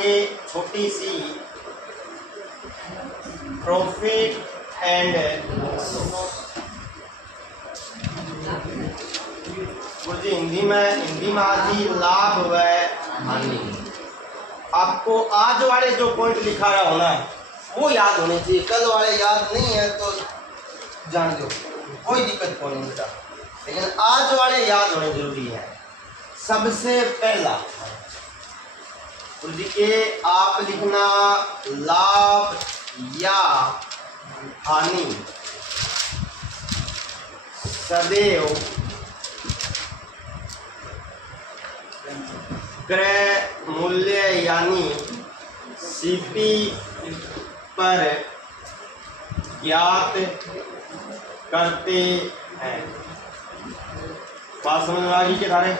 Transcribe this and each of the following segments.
आगे छोटी सी profit and गुरुजी हिंदी में आजी लाभ व हानि। आपको आज वाले जो पॉइंट लिखा रहा हो ना वो याद होने चाहिए, कल वाले याद नहीं है तो जान दो, कोई दिक्कत कोई नहीं बेटा, लेकिन आज वाले याद होने जरूरी है। सबसे पहला के आप लिखना लाभ या हानि सदैव क्रय मूल्य यानी सीपी पर ज्ञात करते हैं। बात समझ में आ गई के धारे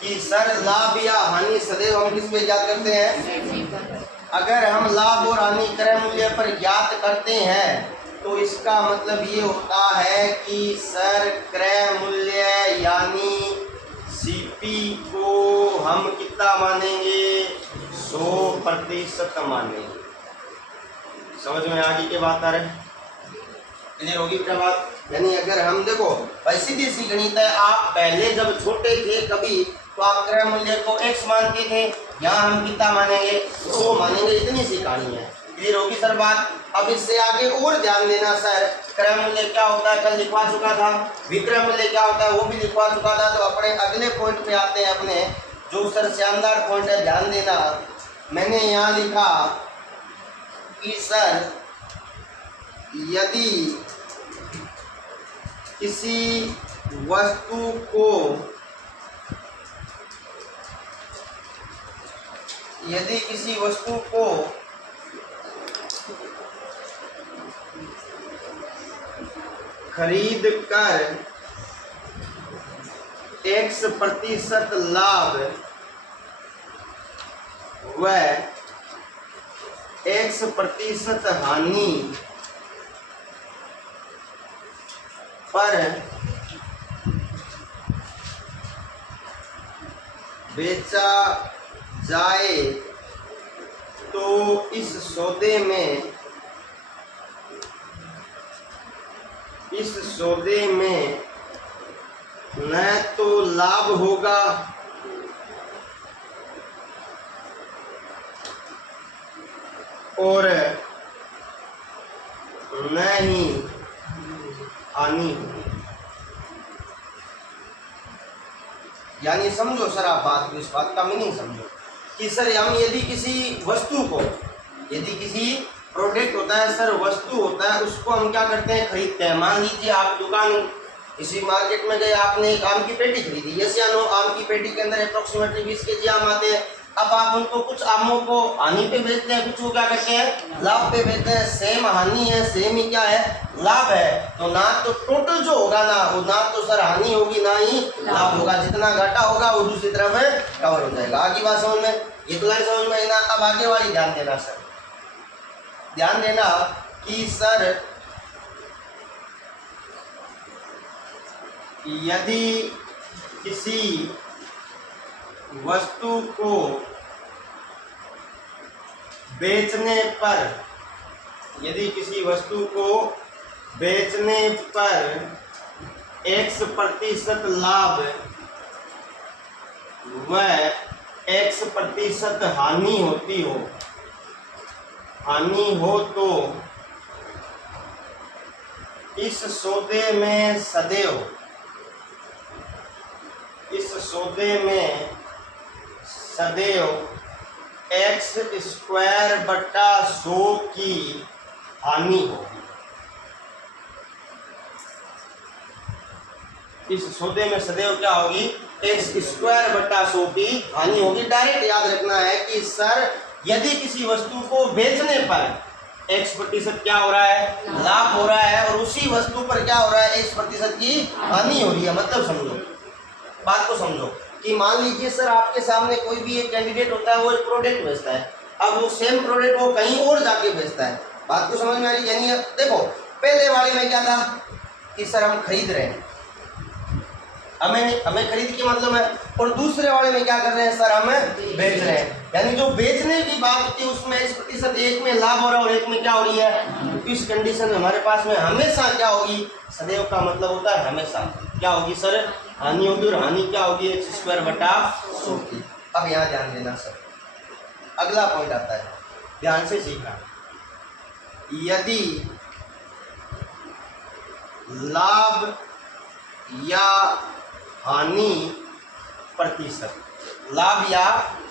कि सर लाभ या हानि सदैव हम किस पे ज्ञात करते हैं? अगर हम लाभ और हानि क्रय मूल्य पर ज्ञात करते हैं तो इसका मतलब ये होता है कि सर क्रय मूल्य यानी सीपी को हम कितना मानेंगे? 100% मानेंगे। समझ में आगे की बात आ रही क्लियर होगी क्या बात? यानी अगर हम देखो भाई सीधी सी गणित है, आप पहले जब छोटे थे कभी तो आप क्रय मूल्य को x मानते थे, यहाँ हम कितना मानेंगे? 100 मानेंगे। इतनी सी कहानी है, क्लियर होगी सर बात? अब इससे आगे और ध्यान देना सर, क्रय मूल्य क्या होता है कल लिखवा चुका था, विक्रय मूल्य क्या होता है वो भी लिखवा चुका था। तो अपने अगले पॉइंट पे आते हैं, अपने जो सर शानदार पॉइंट है, ध्यान देना। मैंने यहाँ लिखा कि सर यदि किसी वस्तु को खरीद कर x% लाभ व x% हानि पर बेचा जाए तो इस सौदे में न तो लाभ होगा और न ही हानि। यानी समझो सर आप बात को, इस बात का मीनिंग समझो कि सर हम यदि किसी वस्तु को, यदि किसी प्रोडक्ट होता है सर, वस्तु होता है, उसको हम क्या करते हैं? खरीदते हैं। मान लीजिए आप दुकान किसी मार्केट में गए, आपने एक आम की पेटी खरीदी, यस या नो? आम की पेटी के अंदर अप्रोक्सीमेटली 20 kg आम आते हैं। अब आप उनको कुछ आमों को हानि पे बेचते हैं, कुछ को क्या करते हैं? लाभ पे बेचते हैं। सेम हानि है, सेम ही क्या है? लाभ है। तो ना तो टोटल जो होगा ना वो ना तो सर हानि होगी ना ही लाभ होगा। जितना घाटा होगा वो दूसरी तरफ है कवर हो जाएगा। आगे बात समझ में? ये तो लाइन समझ में ना? अब आगे वाली ध्यान देना सर, ध्यान देना कि सर यदि किसी वस्तु को बेचने पर x% लाभ व x% हानि हो तो इस सौदे में सदैव x² की हानि होगी। इस सौदे में सदैव क्या होगी? x² की हानि होगी। डायरेक्ट याद रखना है कि सर यदि किसी वस्तु को बेचने पर x% क्या हो रहा है? लाभ हो रहा है, और उसी वस्तु पर क्या हो रहा है? x% की हानि हो रही है। मतलब समझो, बात को समझो कि मान लीजिए सर आपके सामने कोई भी एक कैंडिडेट होता है, वो एक प्रोडक्ट बेचता है। अब वो सेम प्रोडक्ट वो कहीं और जाके बेचता है। बात को समझ में आ रही? यानी देखो पहले वाले में क्या था कि सर हम खरीद रहे हैं, हमें खरीद के मतलब है, और दूसरे वाले में क्या कर रहे हैं सर, हमें बेच रहे हैं। यानी जो बेचने की बात थी उसमें x%, एक में लाभ हो रहा है और एक में क्या हो रही है। तो इस कंडीशन में हमारे पास में हमेशा क्या होगी, सदैव का मतलब होता है हमेशा क्या होगी सर, हानि होगी, और हानि क्या होगी x²/100 की। अब यहाँ ध्यान देना सर, अगला पॉइंट आता है, ध्यान से सीखना। यदि लाभ या हानि प्रतिशत, लाभ या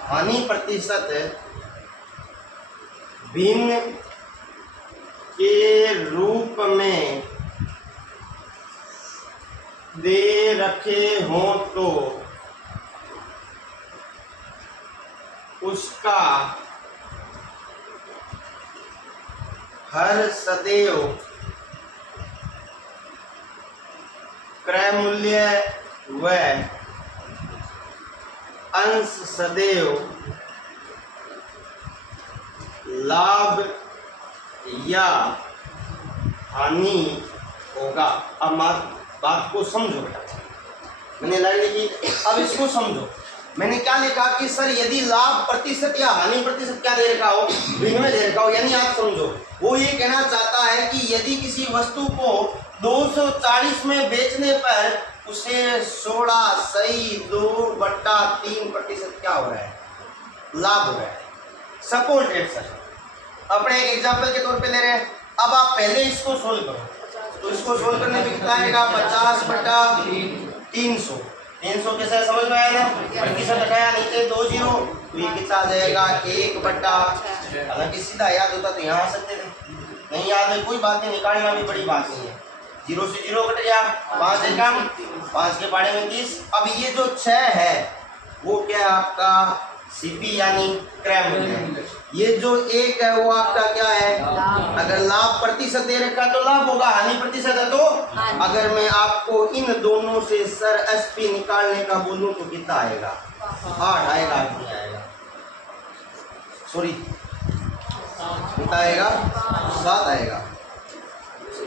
हानि प्रतिशत भिन्न के रूप में दे रखे हों तो उसका हर सदैव क्रय मूल्य व अंश सदैव लाभ या हानि होगा। अब बात को समझो बेटा, मैंने लाइन लिखी, अब इसको समझो। मैंने क्या लिखा कि सर यदि लाभ प्रतिशत या हानि प्रतिशत क्या दे रखा हो, भिन्न में दे रखा हो, यानी आप समझो वो ये कहना चाहता है कि यदि किसी वस्तु को 240 में बेचने पर उसे 16(2/3% क्या हो रहा है, लाभ हो रहा है। सपोर्ट रेट सर अपने एक एग्जांपल के तौर पे ले रहे हैं। अब आप पहले इसको सोल्व करो, तो इसको सोल्व करने में कितना आएगा, 50/300। 300 कैसे समझ में आया ना, प्रतिशत हटाया नीचे 2 जीरो, तो ये कितना आ जाएगा 1/, हालांकि सीधा याद होता तो यहाँ आ सकते थे, नहीं याद है कोई बात नहीं, निकालना भी बड़ी बात नहीं है। 0 से 0 कट गया, 5 से कम, 5 के पाड़े में 30। अब ये जो 6 है वो क्या है आपका सीपी यानी क्रय मूल्य। ये जो 1 है वो आपका क्या है, अगर लाभ प्रतिशत दे रखा तो लाभ होगा, हानि प्रतिशत है तो। अगर मैं आपको इन दोनों से सर एसपी निकालने का बोलूं तो कितना आएगा, 8 आएगा, 8 नहीं आएगा, सॉरी कितना आएगा, 7 आएगा।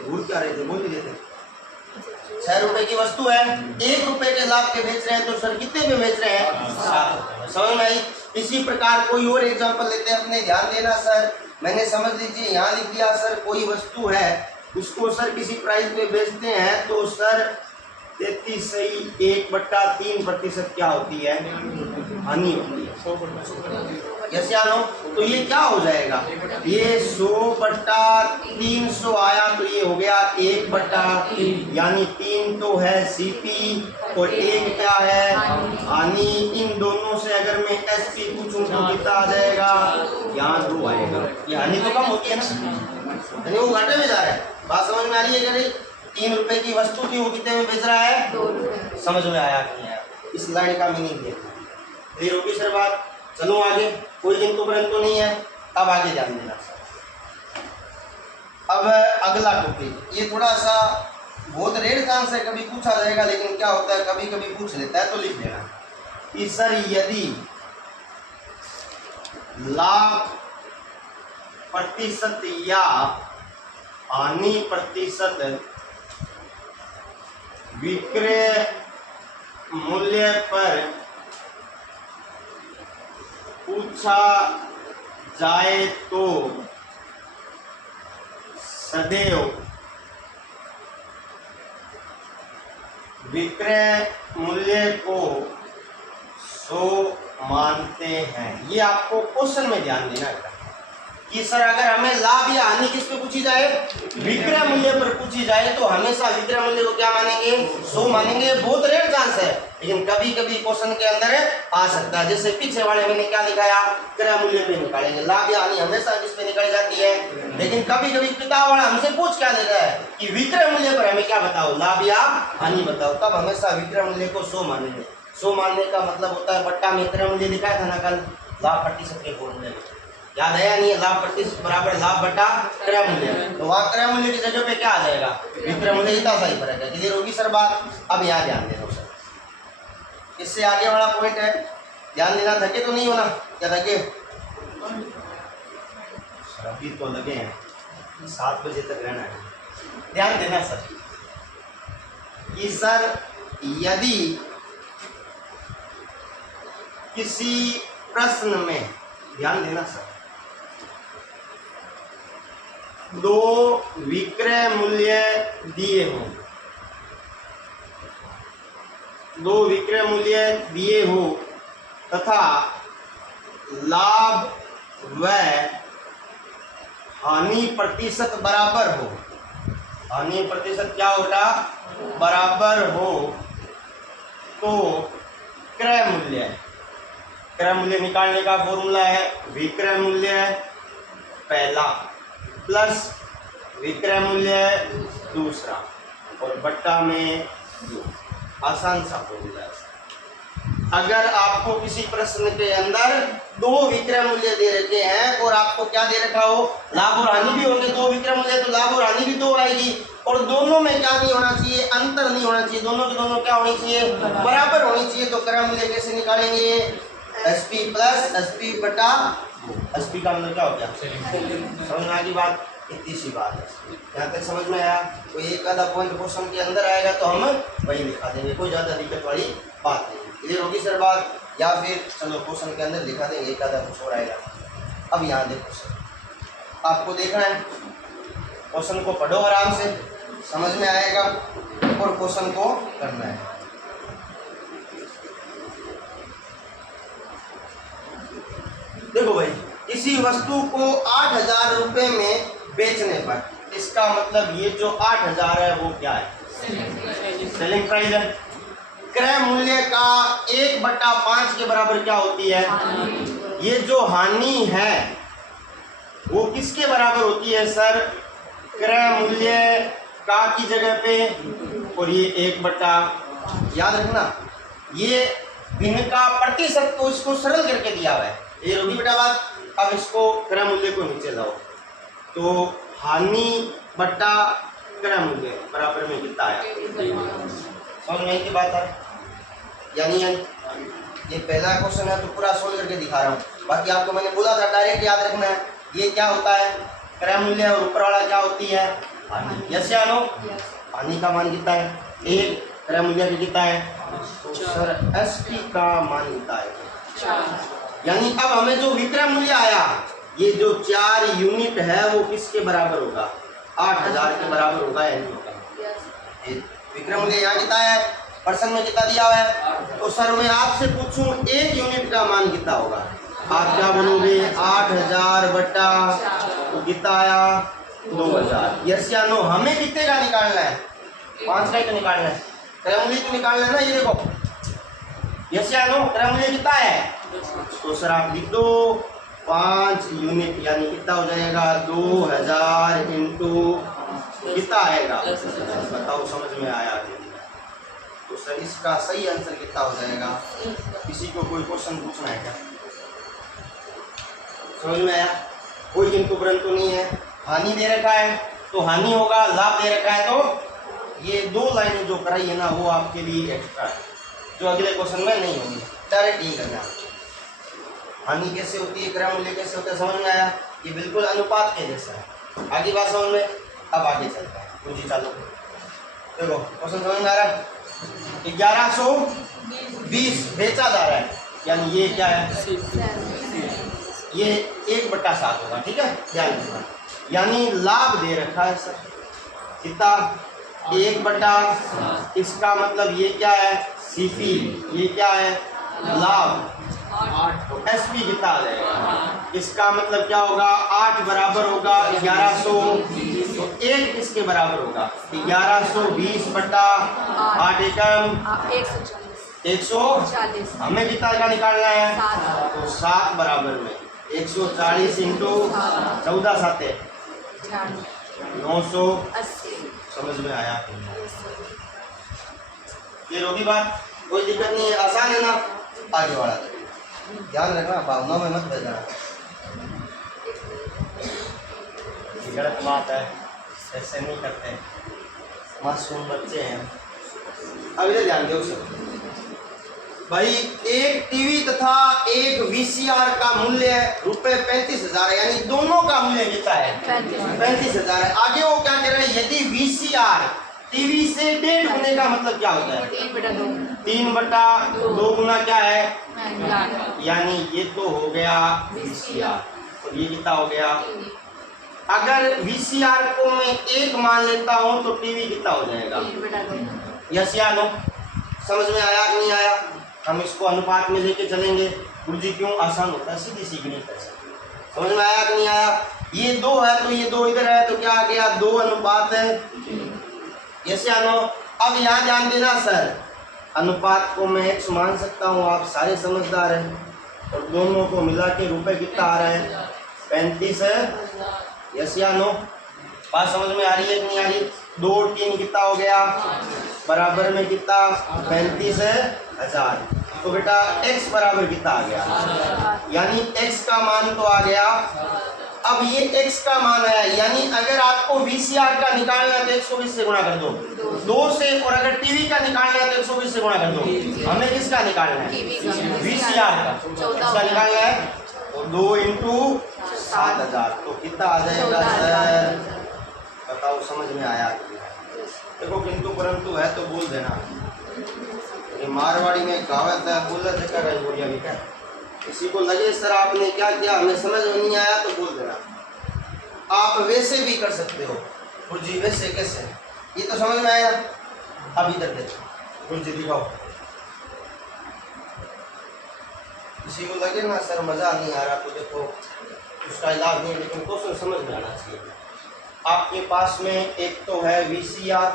भूल क्या रहे थे, बोल भी देते। 6 रुपए की वस्तु है, 1 रुपए के लाभ के बेच रहे हैं, तो सर कितने पे बेच रहे हैं, 7 रुपए में। समझ में आई। इसी प्रकार कोई और एग्जांपल लेते हैं, अपने ध्यान देना सर। मैंने समझ लीजिए यहाँ लिख दिया सर, कोई वस्तु है उसको सर किसी प्राइस पे बेचते हैं तो सर 33.1/3% क्या होती है, हानि होती है। यस या नो, तो ये क्या हो जाएगा, ये 100/300 आया तो ये हो गया 1/3, यानी 3 तो है सीपी और 1 क्या है हानि। इन दोनों से अगर मैं एसपी पूछूं तो कितना आ जाएगा, यहाँ 2 आएगा। ये हानि तो कम होती है ना, यानी वो घाटे में जा रहा है। बात समझ में आ रही है क्या नहीं। 3 रुपए की वस्तु थी, वो कितने में बेच रहा है, 2 रुपए। समझ में आया कि नहीं आया, इस लाइन का मीनिंग देखो, क्लियर होगी सर बात। चलो आगे, कोई किंतु परंतु नहीं है। अब आगे ध्यान देना सर। अब अगला टॉपिक, ये थोड़ा सा बहुत रेयर चांस है कभी पूछा जाएगा, लेकिन क्या होता है कभी कभी पूछ लेता है, तो लिख लेना कि सर यदि लाभ प्रतिशत या हानि प्रतिशत विक्रय मूल्य पर पूछा जाए तो सदैव विक्रय मूल्य को 100 मानते हैं। ये आपको क्वेश्चन में ध्यान देना है कि सर अगर हमें लाभ या हानि किस पे पूछी जाए, विक्रय मूल्य पर पूछी जाए, तो हमेशा विक्रय मूल्य को क्या मानेंगे, 100 मानेंगे। बहुत रेयर चांस है, लेकिन कभी कभी क्वेश्चन के अंदर आ सकता है। जैसे पीछे वाले मैंने क्या दिखाया, क्रय मूल्य पे निकालेंगे, लाभ या हानि हमेशा किस पे निकाली जाती है। लेकिन कभी कभी किताब वाला हमसे पूछ क्या देता है कि विक्रय मूल्य पर हमें क्या बताओ, लाभ या हानि बताओ, तब हमेशा विक्रय मूल्य को 100 मानेंगे। 100 मानने का मतलब होता है, बट्टा में क्रय मूल्य लिखा था ना कल, लाभ प्रतिशत के फॉर्मूले में याद आया नहीं है, लाभ प्रतिशत बराबर लाभ बटा क्रय मूल्य। तो वहाँ क्रय मूल्य की जगह पे क्या आ जाएगा, विक्रय मूल्य। इतना सही फर्क है, क्लियर होगी सर बात। अब यहाँ ध्यान देना सर, इससे आगे वाला पॉइंट है, ध्यान देना। थके तो नहीं होना, क्या थके, अभी तो लगे हैं, 7 बजे तक रहना है। ध्यान देना सर कि सर यदि किसी प्रश्न में, ध्यान देना सर, दो विक्रय मूल्य दिए हों, दो विक्रय मूल्य दिए हो तथा लाभ व हानि प्रतिशत बराबर हो, हानि प्रतिशत क्या होगा, बराबर हो, तो क्रय मूल्य, क्रय मूल्य निकालने का फॉर्मूला है विक्रय मूल्य पहला प्लस विक्रय मूल्य दूसरा और बट्टा में 2। आसान सा फॉर्मूला है। अगर आपको किसी प्रश्न के अंदर दो विक्रय मूल्य दे रखे हैं और आपको क्या दे रखा हो, लाभ और हानि भी होंगे, दो विक्रय मूल्य तो लाभ और हानि भी 2 आएगी, और दोनों में क्या नहीं होना चाहिए, अंतर नहीं होना चाहिए, दोनों के दोनों क्या होनी चाहिए, बराबर होनी चाहिए। तो क्रय मूल्य कैसे निकालेंगे, एसपी प्लस एसपी बटा एसपी का मतलब क्या हो गया, समझ में आ गई बात, इतनी सी बात है। यहाँ तक समझ में आया। कोई एक आधा पॉइंट क्वेश्चन के अंदर आएगा तो हम वही लिखा देंगे, कोई ज़्यादा दिक्कत वाली बात नहीं। क्लियर होगी सर बात, या फिर चलो क्वेश्चन के अंदर लिखा देंगे, एक आधा कुछ और आएगा। अब यहाँ देखो सर, आपको देखना है, क्वेश्चन को पढ़ो आराम से, समझ में आएगा और क्वेश्चन को करना है। देखो भाई, किसी वस्तु को 8,000 रुपए में बेचने पर, इसका मतलब ये जो 8,000 है वो क्या है, सेलिंग प्राइस है। क्रय मूल्य का 1/5 के बराबर क्या होती है, ये जो हानि है वो किसके बराबर होती है सर, क्रय मूल्य का की जगह पे, और ये 1/, याद रखना ये भिन्न का प्रतिशत को इसको सरल करके दिया हुआ है, ये होगी बेटा बात। अब इसको क्रय मूल्य को नीचे लाओ, तो हानि बट्टा क्रय मूल्य बराबर में कितना आया, समझ में की बात है। यानी ये पहला क्वेश्चन है तो पूरा सोल्व करके दिखा रहा हूँ, बाकी आपको मैंने बोला था डायरेक्ट याद रखना है। ये क्या होता है, क्रय मूल्य, और ऊपर वाला क्या होती है, हानि। यस या नो, हानि का मान कितना है 1, क्रय मूल्य का कितना है, तो सर एसपी का मान कितना है। यानी अब हमें जो विक्रय मूल्य आया, ये जो 4 यूनिट है वो किसके बराबर होगा, 8,000 के बराबर होगा या नहीं होगा। विक्रय मूल्य यहाँ कितना है, प्रश्न में कितना दिया हुआ है, तो सर मैं आपसे पूछूं 1 यूनिट का मान कितना होगा, आप क्या बोलोगे, 8,000 बट्टा तो कितना आया 2,000। यस या नो, हमें कितने का निकालना है, 5 का ही तो निकालना है, क्रय मूल्य तो निकालना है ना। ये देखो यस या नो, क्रय मूल्य कितना है, तो सर आप लिख दो 5 यूनिट, यानी कितना हो जाएगा 2,000 इंटू कितना आएगा, बताओ समझ में आया। तो सर इसका सही आंसर कितना हो जाएगा, किसी को कोई क्वेश्चन पूछना है क्या, समझ में आया। कोई किंतु परंतु नहीं है। हानि दे रखा है तो हानि होगा, लाभ दे रखा है तो ये 2 लाइनें जो कराई है ना वो आपके लिए एक्स्ट्रा है, जो अगले क्वेश्चन में नहीं होगी, डायरेक्ट ही करना। हानि कैसे होती है, क्रय मूल्य कैसे होता है, समझ में आया। ये बिल्कुल अनुपात के जैसा है। आगे बात समझ में, अब आगे चलता है पूंजी चालू। देखो क्वेश्चन समझ में आ रहा है, 1120 बेचा जा रहा है, यानी ये क्या है, ये 1/7 होगा, ठीक है, ध्यान रखना। यानी लाभ दे रखा है सर कितना, 1/, इसका मतलब ये क्या है, सीपी, ये क्या है, लाभ, 8, एसपी कितना आ जाएगा, इसका मतलब क्या होगा, 8 बराबर होगा 1100, तो 1 किसके बराबर होगा, 1120 बट्टा 8 एकम 140, हमें कितना का निकालना है, तो 7 बराबर में 140 इंटू 14 7 980, समझ में आया। ये होगी बात, कोई दिक्कत नहीं है, आसान है ना। आगे वाला ध्यान रखना, भावनाओं में मत बह जाना, गलत बात है, ऐसे नहीं करते, मासूम बच्चे हैं। अब इधर ध्यान दो सर भाई, एक टीवी तथा एक वीसीआर का मूल्य रुपए 35,000 है, यानी दोनों का मूल्य कितना है 35,000 है। आगे वो क्या कह रहे हैं, यदि वीसीआर टीवी से 1.5 गुने का मतलब क्या होता है? 3/2 गुना क्या है? यानी ये तो हो गया VCR और ये कितना हो गया? अगर VCR को मैं 1 मान लेता हूँ तो टीवी कितना हो जाएगा? यस या नो? समझ में आया कि नहीं आया? हम इसको अनुपात में लेके चलेंगे। गुरुजी क्यों? आसान होता है, सीधी सी गणित है। समझ में आया कि नहीं आया? ये 2 है तो ये 2 इधर है तो क्या आ गया? 2 अनुपात है। यस या नो? अब यहाँ ध्यान देना सर, अनुपात को मैं x मान सकता हूँ, आप सारे समझदार हैं। और दोनों को मिला के रुपए कितना आ रहा है? 35 है। यस या नो? बात समझ में आ रही है कि नहीं आ रही? 2 और 3 कितना हो गया? बराबर में कितना? 35,000। तो बेटा x बराबर कितना आ गया? यानी x का मान तो आ गया। अब ये x का मान है, यानी अगर आपको VCR का निकालना है तो 120 से गुणा कर दो 2 से, और अगर टीवी का निकालना है तो 120 से गुणा कर दो। हमें किसका निकालना है? VCR का। इसका निकालना है तो 2 × 7,000 तो कितना आ जाएगा सर? बताओ समझ में आया? देखो किंतु परंतु है तो बोल देना। ये मारवाड़ी में कहावत है, बोला जगह है बोलिया भी क्या। किसी को लगे सर आपने क्या किया, हमें समझ में नहीं आया तो बोल देना। आप वैसे भी कर सकते हो। गुरुजी वैसे कैसे? ये तो समझ में आया। अब इधर देखो, गुरुजी दिखाओ। किसी को लगे ना सर मजा नहीं आ रहा तो देखो उसका इलाज नहीं, लेकिन क्वेश्चन समझ में आना चाहिए। आपके पास में एक तो है VCR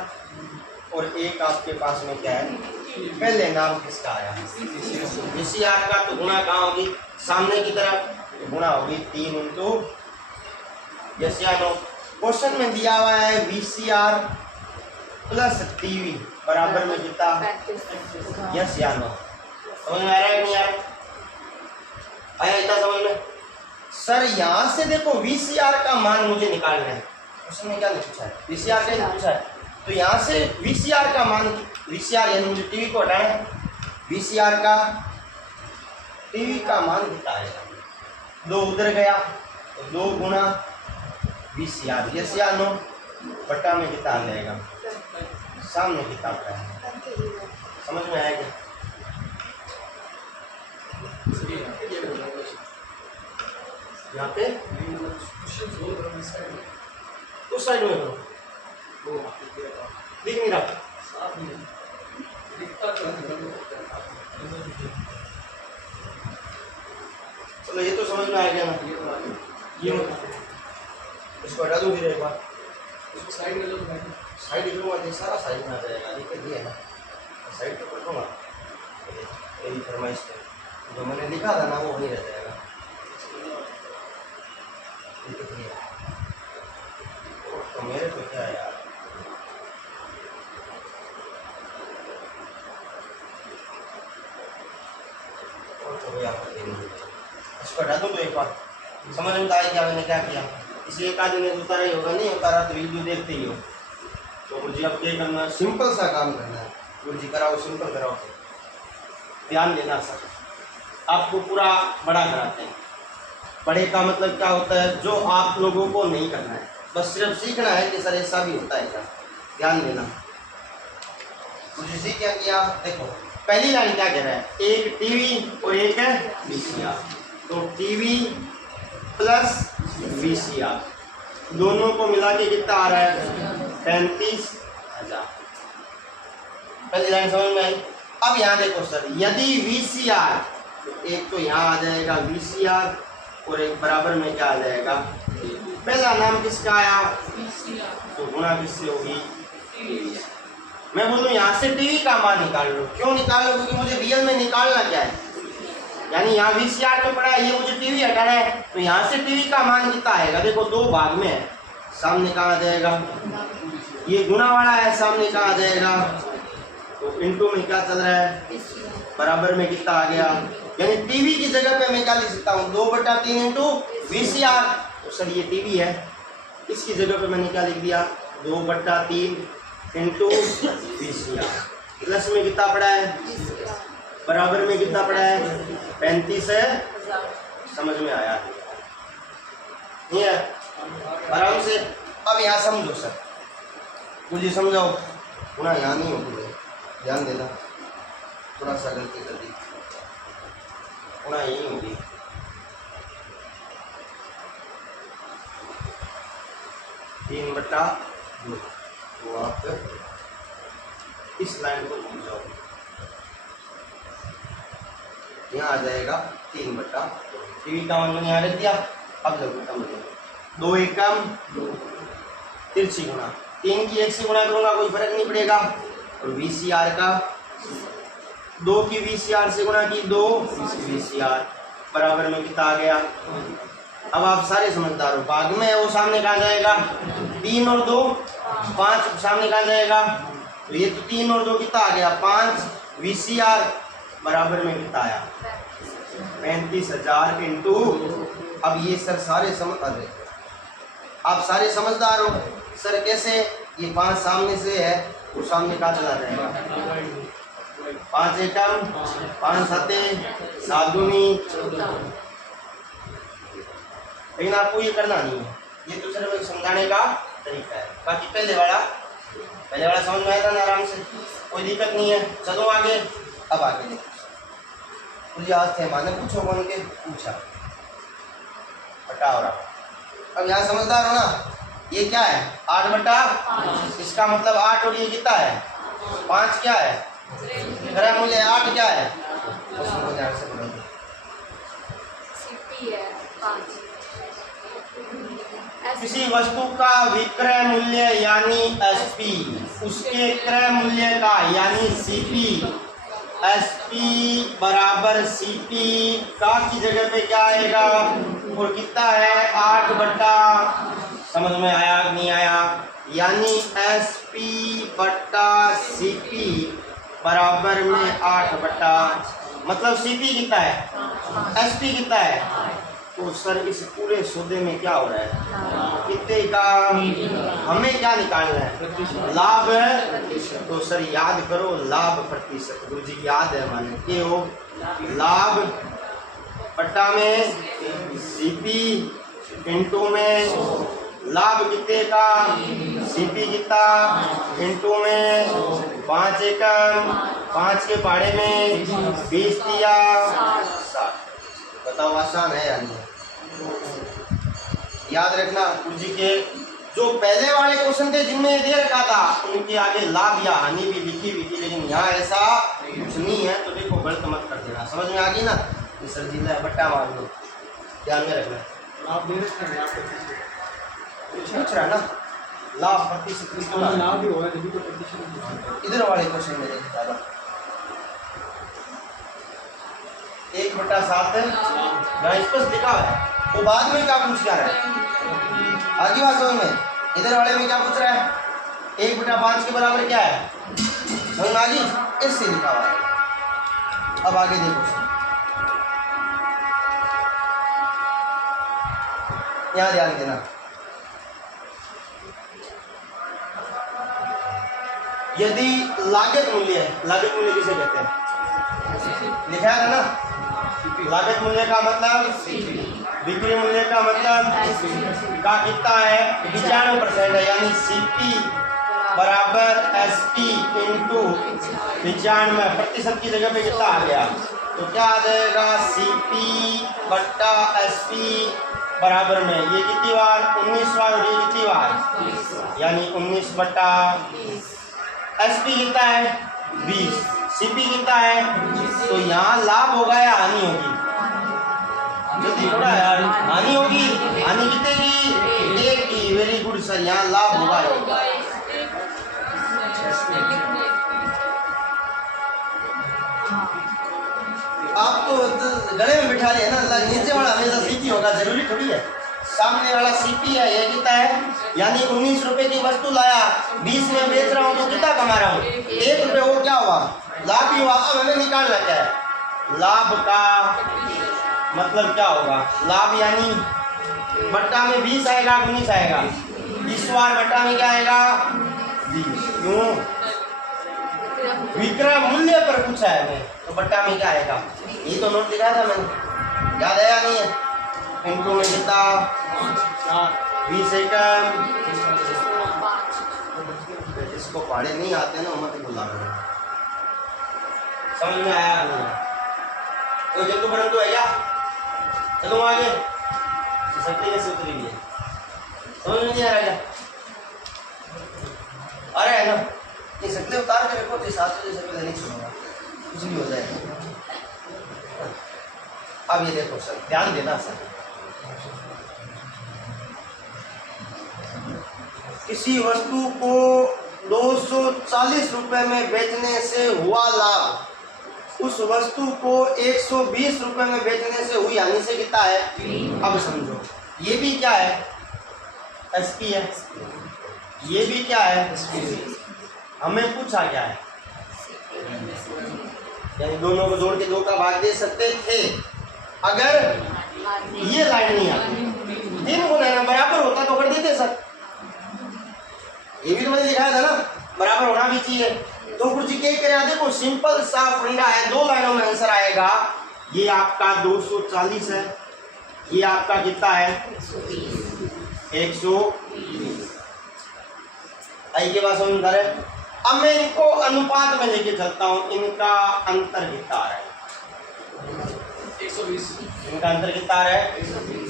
और एक आपके पास में क्या है? पहले नाम किसका आया? VCR का तो गुणा कहाँ होगी? सामने की तरफ गुणा होगी 3 × यस या नो? क्वेश्चन में दिया हुआ है VCR प्लस टीवी बराबर में कितना? यस या नो? समझ में आ रहा है नहीं यार? आया इतना समझ में? सर यहाँ से देखो VCR का मान मुझे निकालना है। क्वेश्चन में क्या नहीं पूछा है? VCR का नहीं पूछा है। तो यहाँ से VCR का मान, VCR यानी मुझे टीवी को हटाना है। VCR का टीवी का मान कितना आएगा? 2 उधर गया तो 2 गुणा VCR। यस या नो? बट्टा में कितना आ जाएगा? सामने कितना आता है? समझ में आएगा? यहाँ पे उस साइड में करो, दिख नहीं रहा। चलो ये तो समझ में आ गया ना? ये इसको हटा दूँ फिर एक बार, साइड करूँगा सारा साइड में आ जाएगा। दिक्कत ये है ना, साइड तो कर दूँगा। यही फरमाइश जो मैंने लिखा था ना वो वहीं रह जाएगा। तो मेरे को क्या है यार, इसको हटा दूँ तो एक बार समझ में आए क्या मैंने क्या किया। इसलिए एक आदमी ने उतारा ही होगा, नहीं उतारा तो वीडियो देखते ही हो। तो मुझे अब क्या करना है? सिंपल सा काम करना है। गुरुजी कराओ, सिंपल कराओ। ध्यान देना सर, आपको पूरा बड़ा कराते हैं। बड़े का मतलब क्या होता है? जो आप लोगों को नहीं करना है, बस सिर्फ सीखना है कि सर ऐसा भी होता है क्या। ध्यान देना। गुरुजी क्या किया? देखो पहली लाइन क्या कह रहा है? एक टीवी और एक है VCR। तो टीवी प्लस VCR दोनों को मिला के कितना आ रहा है? 35,000। पहली लाइन समझ में आई? अब यहाँ देखो सर, यदि VCR तो एक तो यहाँ आ जाएगा VCR और एक बराबर में क्या आ जाएगा? पहला नाम किसका आया? तो गुणा किससे होगी? मैं बोलूँ यहाँ से टीवी का मान निकाल लो। क्यों निकाल लो? क्योंकि मुझे रियल में निकालना क्या है, यानी यहाँ VCR तो पड़ा है, ये मुझे टीवी हटाना है। तो यहाँ से टीवी का मान कितना आएगा? देखो 2 भाग में है, सामने कहाँ आ जाएगा? ये गुणा वाला है, सामने कहाँ आ जाएगा? तो इनटू में क्या चल रहा है? बराबर में कितना आ गया? यानी टीवी की जगह पे मैं क्या लिख सकता हूँ? 2/3 × VCR। तो सर ये टीवी है, इसकी जगह पे मैंने क्या लिख दिया? 2/3 × VCR। प्लस में कितना पड़ा है? बराबर में कितना पड़ा है? 35 है। समझ में आया? ये आराम से। अब यहाँ समझो सर, मुझे समझाओ। गुणा यहाँ नहीं होगी, ध्यान देना, थोड़ा सा गलती कर दी, गुणा यही होगी। तीन बटा दो, तो आप इस लाइन को भूल जाओ, यहाँ आ जाएगा 3 बटा 2। टीवी का मान यहाँ रख दिया। अब जब कम 2 एकम तिरछी गुणा 3 की 1 से गुणा करूंगा कोई फर्क नहीं पड़ेगा, और VCR का 2 की VCR से गुणा की 2 VCR बराबर में कितना आ गया। अब आप सारे समझदार हो, भाग में है वो सामने कहा जाएगा 3 और 2 5 सामने कहा जाएगा, तो ये तो 3 और 2 कितना आ गया 5 VCR बराबर में कितना आया 35,000 इंटू। अब ये सर सारे आप सारे समझदार हो सर, कैसे ये 5 सामने से है वो सामने कहा चला जाएगा, 5 एकम 5 सते 7 दूनी। लेकिन आपको ये करना नहीं है, ये तो सिर्फ एक समझाने का तरीका है। बाकी पहले वाला समझ में आया था ना आराम से, कोई दिक्कत नहीं है। चलो आगे, अब आगे देखो, मुझे आज थे माने पूछो कौन के पूछा बटा हो रहा। अब यहाँ समझदार हो ना, ये क्या है 8 बटा, इसका मतलब 8 और ये कितना है 5 क्या है क्रय मूल्य 8 क्या है उसको ध्यान से बोलोगे सीपी है 5। किसी वस्तु का विक्रय मूल्य यानी एसपी, उसके क्रय मूल्य का यानी सीपी, एसपी बराबर सीपी का की जगह पे क्या आएगा और कितना है 8 बटा, समझ में आया कि नहीं आया, यानी एसपी बटा सीपी बराबर में 8 बटा, मतलब सीपी कितना है एसपी कितना है। तो सर इस पूरे सौदे में क्या हो रहा है कितने का, हमें क्या निकालना है लाभ। तो सर याद करो लाभ प्रतिशत, गुरु जी याद है हमारे के हो लाभ बट्टा में सीपी इंटू में लाभ कितने का सीपी कितना इंटू में 5 एकम 5 के भाड़े में 20 दिया 60। बताओ आसान है या नहीं। याद रखना गुरु जी के जो पहले वाले क्वेश्चन थे जिनमें दे रखा था उनके आगे लाभ या हानि भी लिखी हुई थी, लेकिन यहाँ ऐसा कुछ नहीं है। तो देखो गलत मत कर देना, समझ में आ गई ना। सर जी बट्टा मार लो, ध्यान में रखना लाभ दे पूछ रहा ना लाभ प्रतिशत लाभ भी होगा जब तो प्रतिशत इधर वाले क्वेश्चन में ज्यादा 1/7 यहाँ स्पष्ट लिखा है। तो बाद में क्या पूछ क्या रहा है आगे बात समझ में, इधर वाले में क्या पूछ रहा है 1/5 के बराबर क्या है समझ में आ गई, इससे लिखा हुआ है। अब आगे देखो यहाँ ध्यान देना, यदि लागत मूल्य है, लागत मूल्य किसे कहते हैं लिखा है ना, लागत मूल्य का मतलब बिक्री मूल्य का मतलब का कितना है 95% है, यानी सीपी बराबर एसपी इंटू 95% की जगह पे कितना आ गया, तो क्या आ जाएगा सीपी बट्टा एसपी बराबर में ये कितनी बार 19 बार और ये कितनी बार यानी 19 बट्टा एसपी कितना है 20, सीपी कितना है, तो यहाँ लाभ होगा या हानि होगी, जल्दी थोड़ा यार हानि होगी, हानि कितने की 1 की, वेरी गुड सर, यहाँ लाभ होगा। आप तो गले में बिठा लिया ना, नीचे वाला हमेशा सीपी होगा जरूरी थोड़ी है, सामने वाला सीपी है ये कितना है, यानी 19 रुपए की वस्तु लाया 20 में बेच रहा हूँ तो कितना कमा रहा हूँ 1 रुपए, वो क्या हुआ लाभ ही हुआ। अब हमें निकालना क्या है लाभ का मतलब क्या होगा, लाभ यानी बट्टा में 20 आएगा 19 आएगा, इस बार बट्टा में क्या आएगा 20, क्यों विक्रय मूल्य पर पूछा है हमें, तो बट्टा में क्या आएगा, ये तो नोट दिखाया था मैंने, याद है या नहीं है, इनको में कितना 20 एकम जिसको पहाड़े नहीं आते ना मत बुला रहे। समझ में आया नहीं? तो जंतु परंतु है क्या? चलो आगे सकते कैसे उतरी है, समझ में नहीं आ रहा क्या? अरे है ना, ये शक्लें उतार के रखो तो साथ में शक्ल नहीं सुनूंगा, कुछ भी हो जाएगा। अब ये देखो सर, ध्यान देना सर, किसी वस्तु को 240 रुपए में बेचने से हुआ लाभ उस वस्तु को 120 रुपए में बेचने से हुई हानि से कितना है? अब समझो, ये भी क्या है? एसपी है, ये भी क्या है? हमें पूछा क्या है? यानी दोनों को जोड़ के 2 का भाग दे सकते थे अगर ये लाइन नहीं आती। 3 गुना ना बराबर होता तो कर देते सर, ये भी तो मैंने दिखाया था ना, बराबर होना भी चाहिए। तो कुछ क्या करें, देखो सिंपल सा फंडा है, 2 लाइनों में आंसर आएगा। ये आपका 240 है, ये आपका कितना है? 120। आई के बाद समझ आ रहा है? अब मैं इनको अनुपात में लेके चलता हूँ, इनका अंतर कितना आ रहा है? 120। इनका अंतर कितना आ रहा है?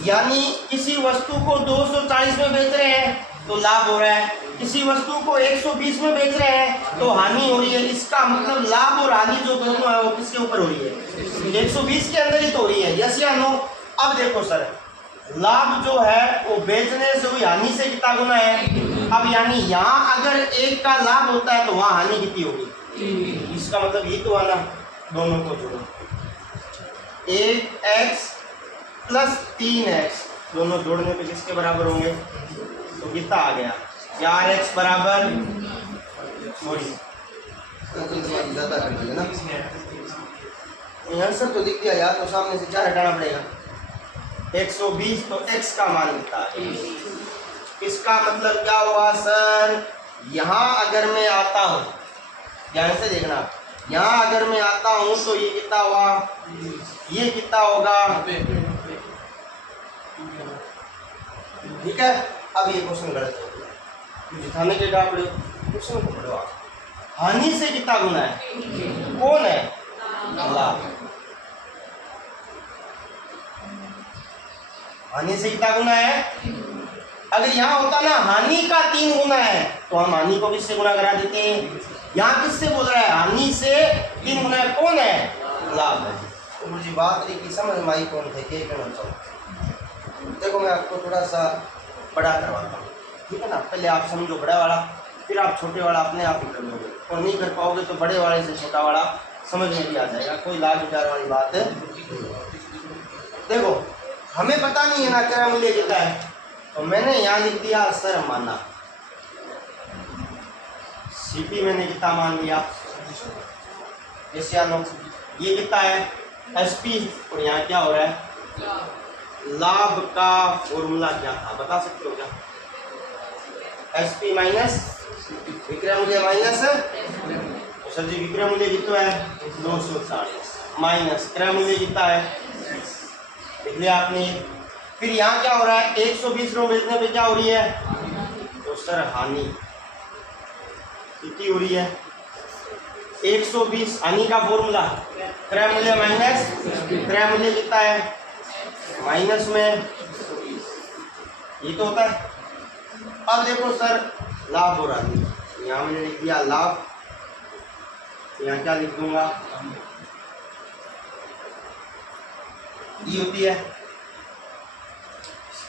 यानी किसी वस्तु को 240 में बेच रहे हैं तो लाभ हो रहा है, किसी वस्तु को 120 में बेच रहे हैं तो हानि हो रही है। इसका मतलब लाभ और हानि जो दोनों है वो किसके ऊपर हो रही है? 120 के अंदर ही तो हो रही है। यस या नो? अब देखो सर, लाभ जो है वो बेचने से हुई हानि से कितना गुना है? अब यानी यहाँ अगर 1 का लाभ होता है तो वहाँ हानि कितनी होगी? इसका मतलब ये तो आना, दोनों को जोड़ो, 1x प्लस 3x दोनों जोड़ने पे किसके बराबर होंगे? तो कितना आ गया? 4x बराबर, सॉरी ज़्यादा कर दिया ना, आंसर तो दिख गया यार, तो सामने से 4 हटाना पड़ेगा। 120 तो x का मान कितना है? इसका मतलब क्या हुआ सर? यहाँ अगर मैं आता हूँ, ध्यान से देखना, यहाँ अगर मैं आता हूँ तो ये कितना हुआ? ये कितना होगा? ठीक है। अब ये क्वेश्चन गलत हो गया, दिखाने के क्या पड़े, क्वेश्चन को पढ़ो आप। हानि से कितना गुना है? कौन है? लाभ। हानि से कितना गुना है? अगर यहाँ होता ना हानि का 3 गुना है तो हम हानि को किससे गुना करा देते हैं? यहाँ किससे बोल रहा है? हानि से 3 गुना है, कौन है? लाभ है। तो मुझे बात रही कि समझ में आई कौन थे, क्या कहना चाहूँ। देखो मैं आपको थोड़ा सा बड़ा करवाता हूँ, ठीक है ना? पहले आप समझो बड़ा वाला, फिर आप छोटे वाला अपने आप ही कर लोगे, और नहीं कर पाओगे तो बड़े वाले से छोटा वाला समझ में भी आ जाएगा, कोई लाज विचार वाली बात है। देखो हमें पता नहीं है ना क्या मूल्य कितना है, तो मैंने यहाँ लिख दिया सर माना, सीपी मैंने कितना मान लिया, एशियानो ये कितना है? एसपी, और यहाँ क्या हो रहा है? लाभ का फॉर्मूला क्या था बता सकते हो क्या? एसपी माइनस विक्रय मूल्य माइनस, तो सर जी विक्रय मूल्य कितना है? 240 माइनस क्रय मूल्य कितना है? लिख लिया आपने। फिर यहाँ क्या हो रहा है? 120 रुपये बेचने पे क्या हो रही है? तो सर हानि कितनी हो रही है? 120। हानि का फॉर्मूला क्रय मूल्य माइनस क्रय मूल्य कितना है? माइनस में ये तो होता है। अब देखो सर लाभ और हानि, यहाँ मैंने लिख दिया लाभ, यहाँ क्या लिख दूंगा? ये होती है।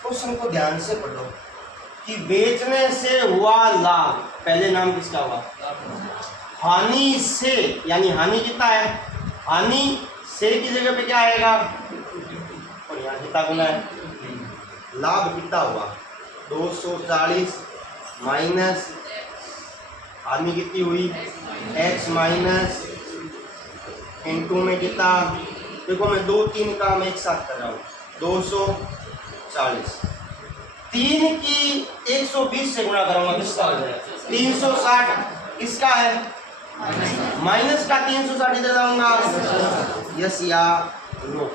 क्वेश्चन को ध्यान से पढ़ो कि बेचने से हुआ लाभ, पहले नाम किसका हुआ? हानि से, यानी हानि कितना है? हानि से की जगह पे क्या आएगा? और यहाँ कितना गुना है? लाभ कितना हुआ? 240 माइनस हानि कितनी हुई? x माइनस इंटू में कितना? देखो मैं 2 3 काम एक साथ कर रहा हूँ। 240 3 की 120 से गुणा करूँगा, किसका हो जाएगा? 360। किसका है? माइनस का 360 इधर लाऊंगा, यस या नो?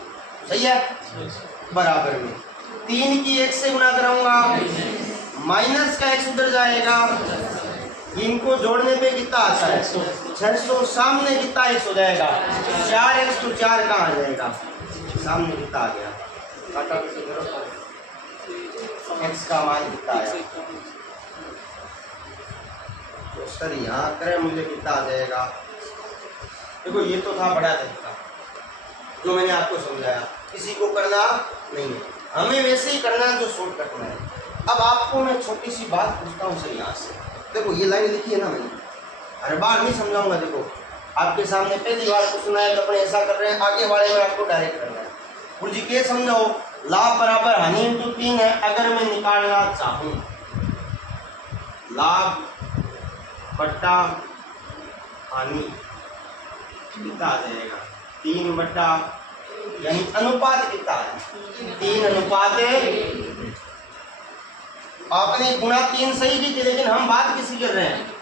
सही है। बराबर में 3 की 1 से गुणा कराऊंगा, माइनस का x उधर जाएगा, इनको जोड़ने पे कितना आता है 600। सामने कितना x हो जाएगा 4x, तो 4 कहाँ आ जाएगा सामने कितना आ गया काटा x का मान कितना आया। तो सर यहाँ क्रय मूल्य कितना आ जाएगा। देखो ये तो था बड़ा तरीका जो मैंने आपको समझाया, किसी को करना नहीं है, हमें वैसे ही करना है जो शॉर्टकट में है। अब आपको मैं छोटी सी बात पूछता हूँ सर यहाँ से, देखो ये लाइन लिखी है ना, मैंने हर बार नहीं समझाऊंगा। देखो आपके सामने पहली बार पूछना है तो अपने ऐसा कर रहे हैं, आगे वाले में आपको डायरेक्ट करना है। गुरु जी के समझाओ, लाभ बराबर हानि इंटू 3 है। अगर मैं निकालना चाहूँ लाभ बट्टा हानि कितना आ जाएगा 3 बट्टा, यानी अनुपात कितना है 3 अनुपात। आपने गुणा 3 सही की थी, लेकिन हम बात किसी कर रहे हैं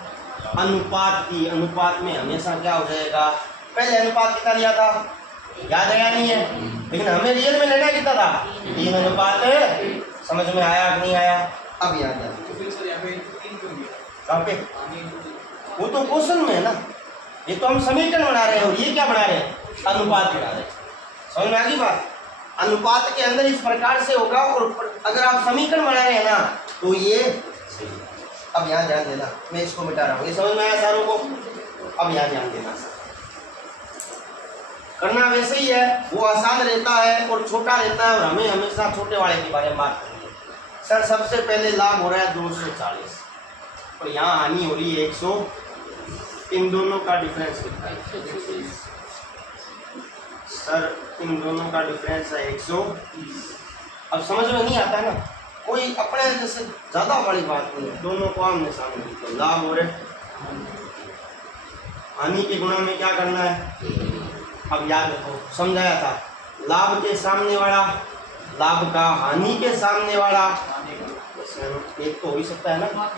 अनुपात की। अनुपात में हमेशा क्या हो जाएगा, पहले अनुपात कितना लिया था याद है या नहीं है, लेकिन हमें रियल में लेना कितना था 3 अनुपात। समझ में आया कि नहीं आया। अब याद है कहाँ पे, वो तो क्वेश्चन में है ना, ये तो हम समीकरण बना रहे हैं और ये क्या बना रहे हैं अनुपात बना रहे हैं। समझ में आ गई बात। अनुपात के अंदर इस प्रकार से होगा, और अगर आप समीकरण बना रहे हैं ना तो ये सही है। अब यहाँ ध्यान देना, मैं इसको मिटा रहा हूँ, ये समझ में आया सारों को। अब यहाँ ध्यान देना, करना वैसे ही है, वो आसान रहता है और छोटा रहता है, और हमें हमेशा छोटे वाले के बारे में बात करनी है। सर सबसे पहले लाभ हो रहा है 240 और यहाँ हानि हो रही है 100। इन दोनों का डिफरेंस कितना है सर, इन दोनों का डिफरेंस है 100। अब समझ में नहीं आता ना, कोई अपने जैसे ज्यादा बड़ी बात नहीं है, दोनों को आमने सामने तो लाभ हो रहे, हानि के गुणा में क्या करना है। अब याद रखो समझाया था, लाभ के सामने वाला लाभ का हानि के सामने वाला एक तो हो ही सकता है ना,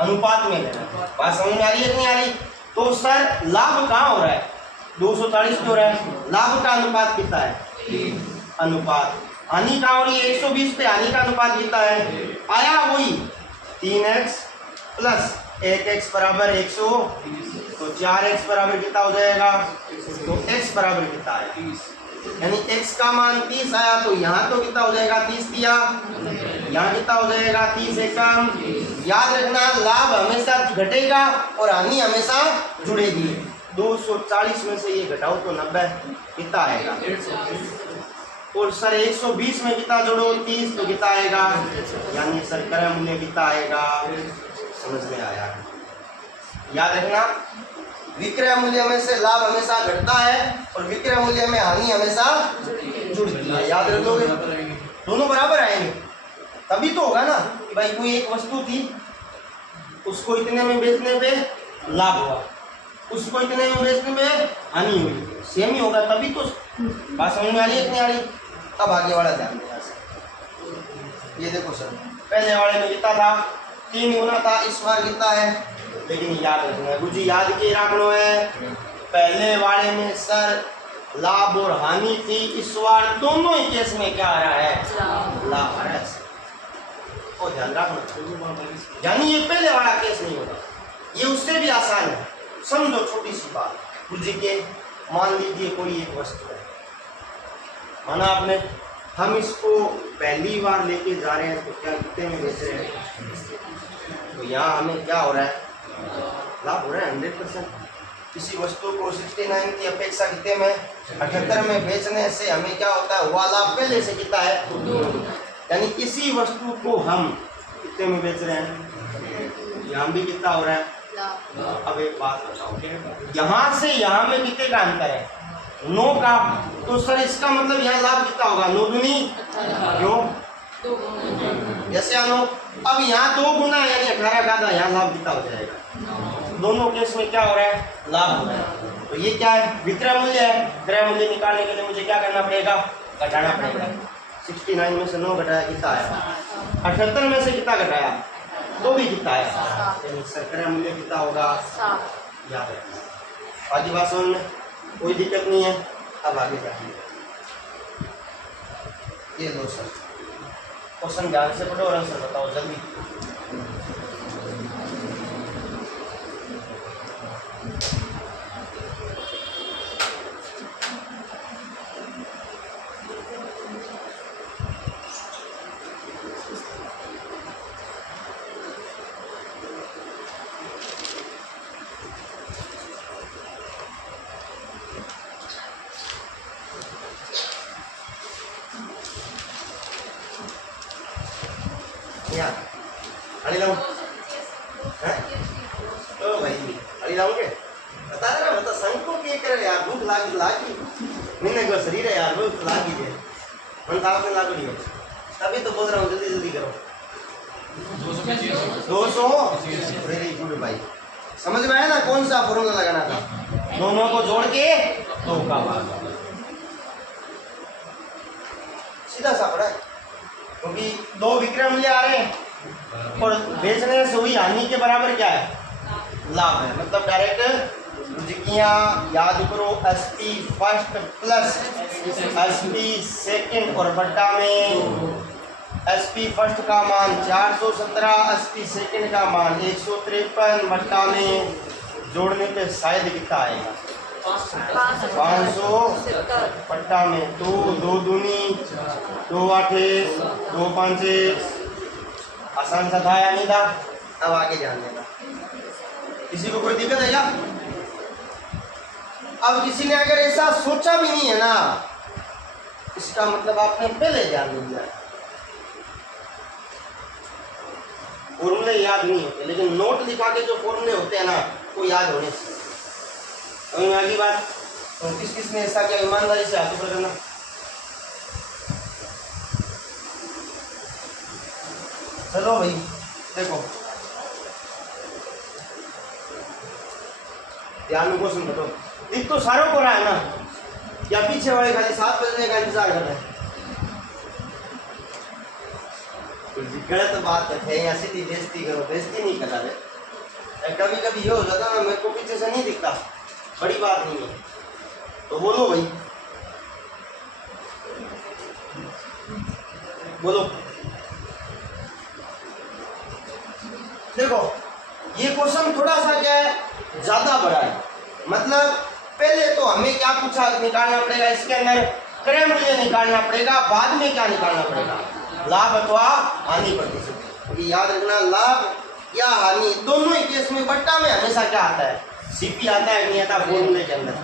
अनुपात में लेना। बात समझ में आ रही है कि नहीं आ रही। तो सर लाभ कहाँ हो रहा है 240 पे हो रहा है, लाभ का अनुपात कितना है अनुपात। हानि कहाँ हो रही है 120 पे, हानि का अनुपात कितना है आया वही 3x प्लस 1x बराबर 100, तो 4x बराबर कितना हो जाएगा, तो x बराबर कितना आया, यानी x का मान 30 आया। तो यहाँ तो कितना हो जाएगा 30 दिया, यहाँ कितना हो जाएगा 30 एकम। याद रखना लाभ हमेशा घटेगा और हानि हमेशा जुड़ेगी। 240 में से ये घटाओ तो 90 कितना आएगा, और सर 120 में कितना जोड़ो 30 तो कितना आएगा, यानी सर क्रय मूल्य कितना आएगा। समझ में आया। याद रखना विक्रय मूल्य में से लाभ हमेशा घटता है और विक्रय मूल्य में हानि हमेशा जुड़ती है। याद रखोगे दोनों बराबर आएंगे तभी तो होगा ना। भाई कोई एक वस्तु थी, उसको इतने में बेचने पे लाभ हुआ, उसको इतने में बेचने पे हानि हुई, सेम ही होगा तभी तो। बात समझ में आ रही है कि नहीं आ रही। अब आगे वाला ध्यान देना सर, ये देखो सर पहले वाले में कितना था 3 गुना था, इस बार कितना है, लेकिन याद रखना गुरु जी याद के रखना है। पहले वाले में सर लाभ और हानि थी, इस बार दोनों ही केस में क्या आ रहा है लाभ आ रहा है, और ध्यान रखना। यानी ये पहले वाला केस नहीं होगा, ये उससे भी आसान है। समझो छोटी सी बात गुरु जी के, मान लीजिए कोई एक वस्तु है, माना आपने, हम इसको पहली बार लेके जा रहे हैं तो क्या कितने में बेच रहे हैं, तो यहाँ हमें क्या हो रहा है लाभ हो रहा है 100%। किसी वस्तु को 69 की अपेक्षा कितने में 78 में बेचने से हमें क्या होता है हुआ लाभ पहले से कितना है, यानी इसी वस्तु को हम कितने में बेच रहे हैं, यहाँ भी कितना हो रहा है। अब एक बात बताओ, यहाँ से यहाँ में कितने का अंतर है 9 का, तो सर इसका मतलब यहाँ लाभ कितना होगा 9 दूनी क्यों, जैसे आनो। अब यहाँ 2 गुना यानी 18 का था, यहाँ लाभ कितना हो जाएगा। दोनों केस में क्या हो रहा है लाभ हो रहा है। तो ये क्या है विक्रय मूल्य है। क्रय मूल्य निकालने के लिए मुझे क्या करना पड़ेगा, घटाना पड़ेगा। 69 में से 9 घटाया कितना आया, 78 में से कितना घटाया तो भी कितना आया, सर क्रय मूल्य कितना होगा याद रखना। आदि बात समझ में कोई दिक्कत नहीं है। अब आगे जाएंगे, ये लो सर क्वेश्चन ध्यान से पढ़ो और आंसर बताओ जल्दी। यहाँ अड़ी लाऊं हैं तो भाई अड़ी लाऊंगे बता रहा बता संको के करे यार भूख लागी मैंने को शरीर है यार भूख लागी है मन ताप में लागू है तभी तो बोल रहा हूँ जल्दी जल्दी करो 200 वेरी गुड भाई समझ में आया ना कौन सा फॉर्मूला लगाना था दोनों को जोड़ के 2 का भाग सीधा सा पड़ा है क्योंकि 2 विक्रय मूल्य आ रहे हैं और बेचने से हुई हानि के बराबर क्या है लाभ है मतलब डायरेक्ट याद करो SP first plus SP second और बट्टा में एसपी फर्स्ट का मान 417 एसपी सेकंड का मान 153 बट्टा में जोड़ने पे शायद कितना आएगा 500 बट्टा में 2 दूनी 2 आठे 2 पांचे आसान सा था या नहीं था अब आगे जान लेना किसी को कोई दिक्कत है क्या अब किसी ने अगर ऐसा सोचा भी नहीं है ना इसका मतलब आपने पहले जान लिया फॉर्मूले याद नहीं होते लेकिन नोट लिखा के जो फॉर्मूले होते हैं ना वो याद होने चाहिए अगली बात तो किस ने ऐसा क्या ईमानदारी से हाथ ऊपर करना चलो भाई देखो ध्यान में क्वेश्चन बताओ दिख तो सारों को रहा है ना या पीछे वाले खाली 7 बजने का इंतजार कर रहे हैं गलत बात है या सीधी बेइज्जती करो बेइज्जती नहीं करा रहे कभी कभी ये हो जाता ना मेरे को पीछे से नहीं दिखता बड़ी बात नहीं है तो बोलो भाई बोलो देखो ये क्वेश्चन थोड़ा सा क्या है ज्यादा बड़ा है मतलब पहले तो हमें क्या पूछा निकालना पड़ेगा इसके अंदर क्रय मूल्य निकालना पड़ेगा बाद में क्या निकालना पड़ेगा लाभ अथवा हानि प्रतिशत याद रखना लाभ या हानि दोनों ही केस में बट्टा में हमेशा क्या आता है सीपी आता है नहीं आता फॉर्मूले के अंदर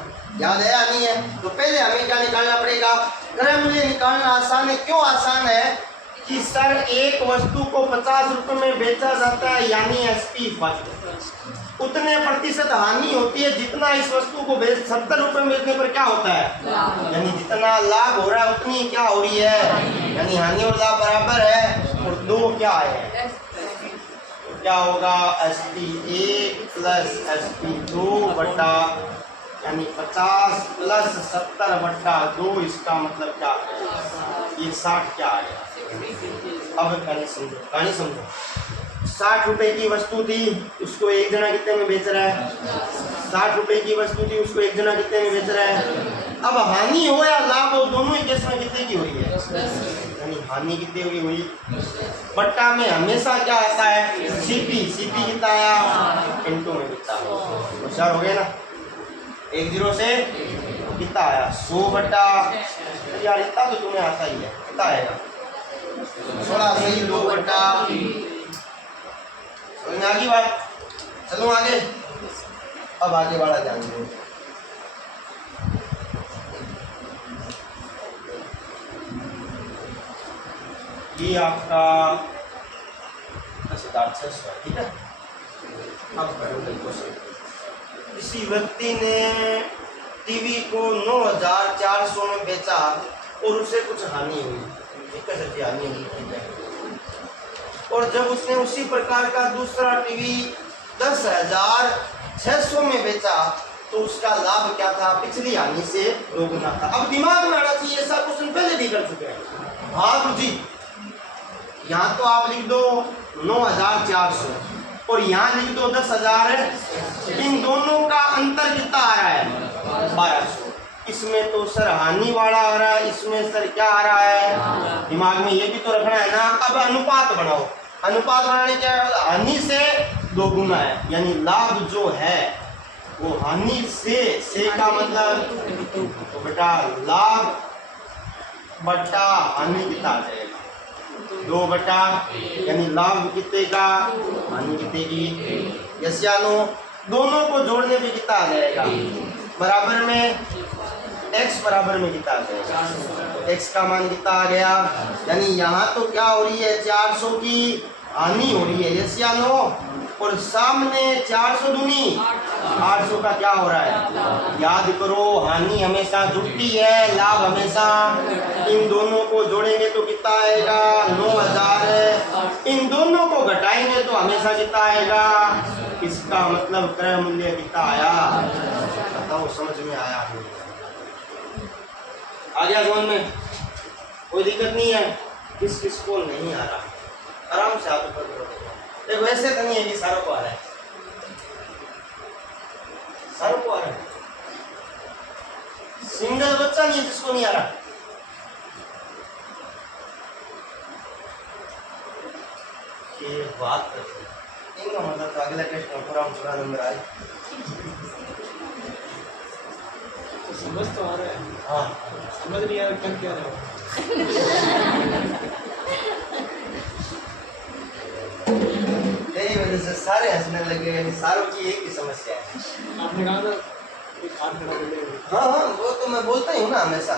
याद है या नहीं है तो पहले हमें क्या निकालना पड़ेगा क्रय मूल्य निकालना आसान है क्यों आसान है कि सर एक वस्तु को 50 रुपए में बेचा जाता है यानी एसपी फर्स्ट उतने प्रतिशत हानि होती है जितना इस वस्तु को 70 रुपए में बेचने पर क्या होता है यानी जितना लाभ हो रहा है उतनी क्या हो रही है यानी हानि और लाभ बराबर है और 2 क्या है तो क्या होगा SP1 प्लस SP2 बट्टा यानी 50 प्लस 70 बट्टा 2 इसका मतलब क्या ये 60 क्या आएगा अब कहानी समझो 60 रुपए की वस्तु थी उसको एक जना कितने में बेच रहा है 60 रुपए की वस्तु थी उसको एक जना कितने में बेच रहा है अब हानि हो या लाभ हो दोनों ही केस में कितने की हुई है यानी हानि कितनी हुई हुई बट्टा में हमेशा क्या आता है सीपी कितना आया इनटू में कितना होशियार हो गया ना 10 से कितना आया 100 बट्टा यार इतना तो तुम्हें आता ही है कितना आएगा 16 सही 2 बट्टा आगे बात चलो आगे अब आगे वाला जानेंगे ये आपका 10,600 ठीक है अब करोगे क्वेश्चन किसी व्यक्ति ने टीवी को 9,400 में बेचा और उसे कुछ हानि हुई ठीक है सर हानि हुई और जब उसने उसी प्रकार का दूसरा टीवी 10,600 में बेचा तो उसका लाभ क्या था पिछली हानि से 2 गुना था अब दिमाग में आना चाहिए ऐसा क्वेश्चन पहले भी कर चुके हैं हाँ जी यहाँ तो आप लिख दो 9,400 और यहाँ लिख दो 10,000 इन दोनों का अंतर कितना आ रहा है 1,200 इसमें तो सर हानि वाला आ रहा है इसमें सर क्या आ रहा है दिमाग में ये भी तो रखना है ना अब अनुपात बनाओ अनुपात बनाने क्या हानि से 2 गुना है यानी लाभ जो है वो हानि से का मतलब तो बेटा लाभ बट्टा हानि कितना आ जाएगा 2 बट्टा यानी लाभ कितने का हानि कितने की यस या नो दोनों को जोड़ने पे कितना आ जाएगा बराबर में x बराबर में कितना आ जाएगा x का मान कितना आ गया, यानी यहाँ तो क्या हो रही है 400 की हानि हो रही है, यस या नो, और सामने 400 दूनी 800 का क्या हो रहा है। याद करो हानि हमेशा जुटती है, लाभ हमेशा, इन दोनों को जोड़ेंगे तो कितना आएगा 9000, इन दोनों को घटाएंगे तो हमेशा कितना आएगा, इसका मतलब क्रय मूल्य कितना आया, बताओ समझ में आया, आ गया समझ में, कोई दिक्कत नहीं है, किस किस को नहीं आ रहा, आराम से आप ऊपर करो। देखो ऐसे तो नहीं है कि सारों को आ रहा है, सारों को आ रहा है, सिंगल बच्चा नहीं है जिसको नहीं आ रहा। ये बात इनका मतलब अगला टेस्ट में पूरा पूरा नंबर आए तो समझ तो आ रहा है। हाँ समझ नहीं आ रहा कर क्या रहे हो। तेरी वजह से सारे हंसने लगे, सारों की एक ही समस्या है। आपने कहा ना एक हाथ खड़ा कर ले। हाँ हाँ वो तो मैं बोलता ही हूँ ना हमेशा,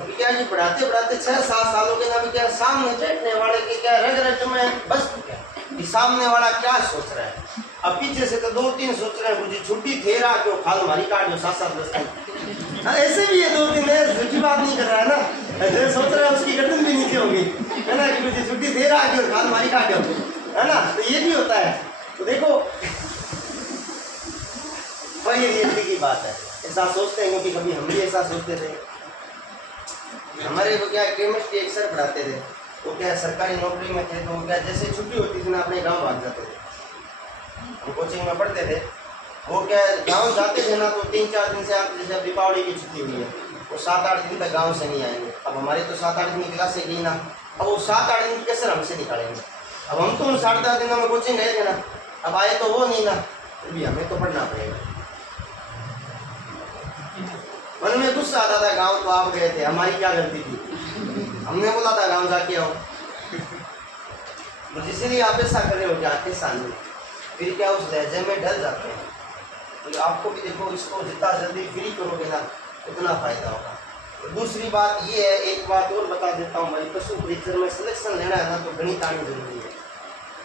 अभी क्या जी पढ़ाते पढ़ाते 6-7 सालों के ना, अभी क्या सामने बैठने वाले के क्या रग रग में बस क्या कि सामने वाला क्या सोच रहा है, अब पीछे से तो 2-3 सोच रहे हैं मुझे छुट्टी थे रहा क्यों खाल मारी काट दो 7-7 10। ऐसे भी ये 2-3 है, झूठी बात नहीं कर रहा है ना, जो सोच रहा है उसकी गर्दन भी नीचे होगी, है ना, कि मुझे छुट्टी दे रहा क्यों खाल मारी काट दो, है ना, तो ये भी होता है। तो देखो वही रियलिटी की बात है, ऐसा सोचते हैं क्योंकि कभी हम भी ऐसा सोचते थे। हमारे को क्या केमिस्ट्री एक सर पढ़ाते थे, वो क्या सरकारी नौकरी में थे, तो वो क्या जैसे छुट्टी होती थी ना अपने गांव भाग जाते थे, हम कोचिंग में पढ़ते थे, वो क्या गांव जाते थे ना तो 3-4 दिन से आप जैसे दीपावली की छुट्टी हुई है वो 7-8 दिन तक गांव से नहीं आएंगे। अब हमारी तो 7-8 दिन की क्लासें गई ना, अब वो 7-8 दिन कैसे हमसे निकालेंगे, अब हम तो उन 7-8 दिनों में कोचिंग गए थे ना, अब आए तो वो नहीं ना, फिर भी हमें तो पढ़ना पड़ेगा। मन में गुस्सा आता था, गांव तो आप गए थे, हमारी क्या गलती थी, हमने बोला था गांव जाके आओ, मुझे इसीलिए आप ऐसा कर रहे हो कि आपके सामने फिर क्या उस लहजे में डर जाते हैं। तो आपको भी देखो इसको जितना जल्दी फ्री करोगे ना उतना फायदा होगा। तो दूसरी बात ये है, एक बात और बता देता हूँ भाई, पशु परीक्षण में सिलेक्शन लेना है ना तो गणित आनी जरूरी है,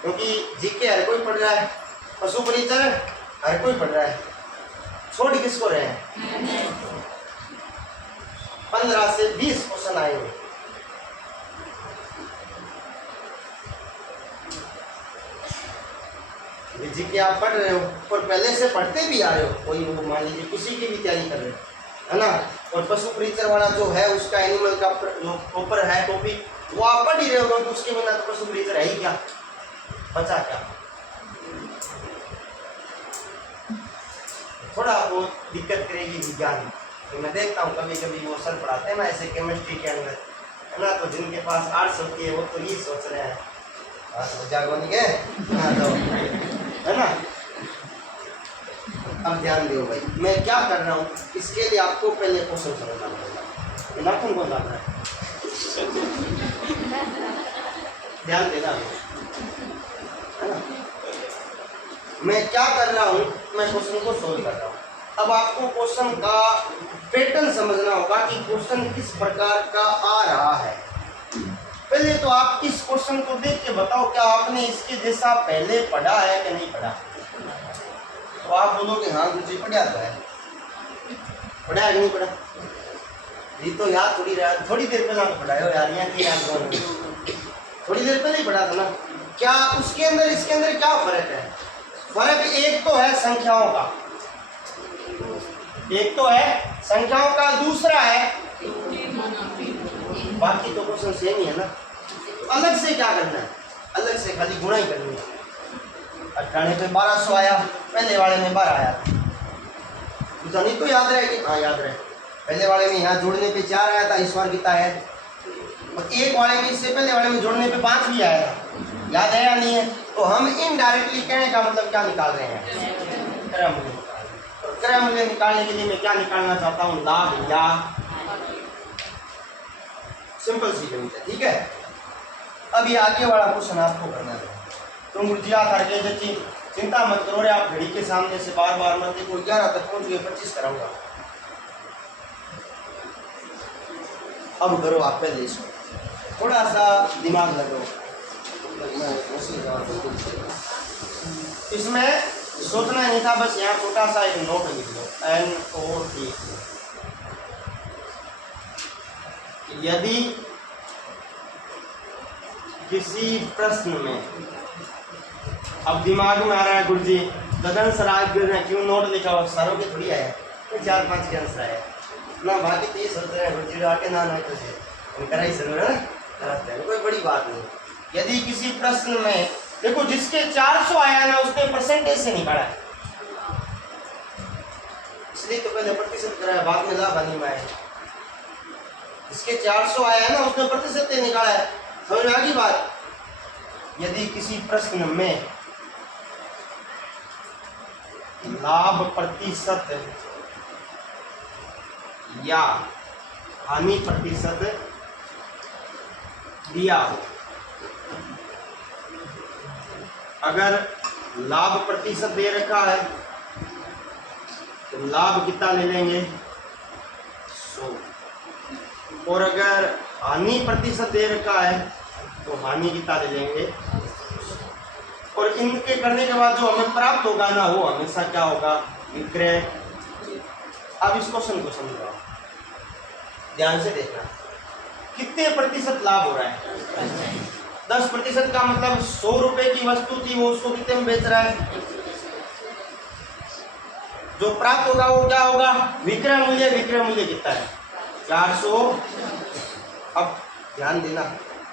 क्योंकि जीके हर कोई पढ़ रहा है, पशु परीक्षण हर कोई पढ़ रहा है, छोड़ किसको रहे हैं। 15 से 20 क्वेश्चन आए हुए, जीके आप पढ़ रहे हो और पहले से पढ़ते भी आ रहे हो, कोई वो मान लीजिए किसी की भी तैयारी कर रहे हो, है ना, और पशु परीक्षण वाला जो है उसका एनिमल का जो प्रॉपर है टॉपिक वो आप पढ़ ही रहे हो, क्योंकि उसके बिना तो पशु परीक्षण है ही क्या, बचा क्या। थोड़ा बहुत दिक्कत करेगी विज्ञान, तो मैं देखता हूँ कभी कभी वो सर पढ़ाते हैं ना ऐसे केमिस्ट्री के अंदर, है ना, तो जिनके पास आर्ट्स होती है वो तो ये सोच रहे हैं जागवानी के, है ना। अब ध्यान दो भाई, मैं क्या कर रहा हूँ, इसके लिए आपको पहले क्वेश्चन समझना पड़ेगा। नाखून कौन दाब रहा है, ध्यान देना, है ना। मैं क्या कर रहा हूँ, मैं क्वेश्चन को सोल्व कर रहा हूँ। अब आपको क्वेश्चन का पैटर्न समझना होगा कि क्वेश्चन किस प्रकार का आ रहा है। पहले तो आप इस क्वेश्चन को देख के बताओ क्या आपने इसके जैसा पहले पढ़ा है कि नहीं पढ़ा। तो आप बोलोगे हाँ मुझे पढ़ा तो है, पढ़ा है कि नहीं पढ़ा, ये तो याद थोड़ी रहा, थोड़ी देर पहले आप पढ़ाए हो यार, यहाँ की याद थोड़ी देर पहले ही पढ़ा था ना। क्या उसके अंदर इसके अंदर क्या फर्क है, फर्क एक तो है संख्याओं का, एक तो है संख्याओं का, दूसरा है बाकी तो क्वेश्चन सेम ही है ना। तो अलग से क्या करना है, अलग से खाली गुणा ही करनी है। 98 पे 1200 आया, पहले वाले में 12 आया, तो नहीं तो याद रहे कि हाँ याद रहे, पहले वाले में यहाँ जोड़ने पे 4 आया था, इस बार कितना है, और एक वाले में इससे पहले वाले में जोड़ने पे 5 भी आया था, याद है या नहीं है। तो हम इनडायरेक्टली कहने का मतलब क्या निकाल रहे हैं, क्रय मूल्य। और क्रय मूल्य निकालने के लिए मैं क्या निकालना चाहता हूँ, लाभ या, सिंपल सी गणित है, ठीक है। अब ये आगे वाला क्वेश्चन आपको करना है, तुम गुर्जिया करके जच्ची चिंता मत करो रे, आप घड़ी के सामने से बार बार मत देखो, 11 तक पहुंच गए, 25 कराऊंगा। अब करो आप पहले इसको, थोड़ा सा दिमाग लगाओ। इसमें सोचना नहीं था, बस यहाँ छोटा सा एक नोट लिख लो, NOT। यदि किसी प्रश्न में, अब दिमाग में आ रहा है गुरुजी गगन सर आज क्यों नोट लिखा हो, सरों के थोड़ी आया, 4-5 के आंसर आया ना, बाकी तो ये सोच रहे हैं गुरुजी आके ना नहीं तो कराई जरूर है ना, कोई बड़ी बात नहीं। यदि किसी प्रश्न में देखो जिसके 400 आया ना उसने परसेंटेज से निकाला है, इसलिए तो पहले प्रतिशत कराया, बाद में लाभ हानि में आया। जिसके 400 आया है ना उसने प्रतिशत से निकाला है, समझ में आ गई बात। यदि किसी प्रश्न में लाभ प्रतिशत या हानि प्रतिशत दिया हो, अगर लाभ प्रतिशत दे रखा है तो लाभ कितना ले लेंगे 100, और अगर हानि प्रतिशत दे रखा है तो हानि कितना ले लेंगे। और इनके करने के बाद जो हमें प्राप्त होगा ना वो हमेशा क्या होगा, विक्रय। अब इस क्वेश्चन को समझो, ध्यान से देखना, कितने प्रतिशत लाभ हो रहा है, 10% का मतलब 100 रुपए की वस्तु थी वो उसको कितने में बेच रहा है, जो प्राप्त होगा वो क्या होगा, विक्रय मूल्य। विक्रय मूल्य कितना है 400। अब ध्यान देना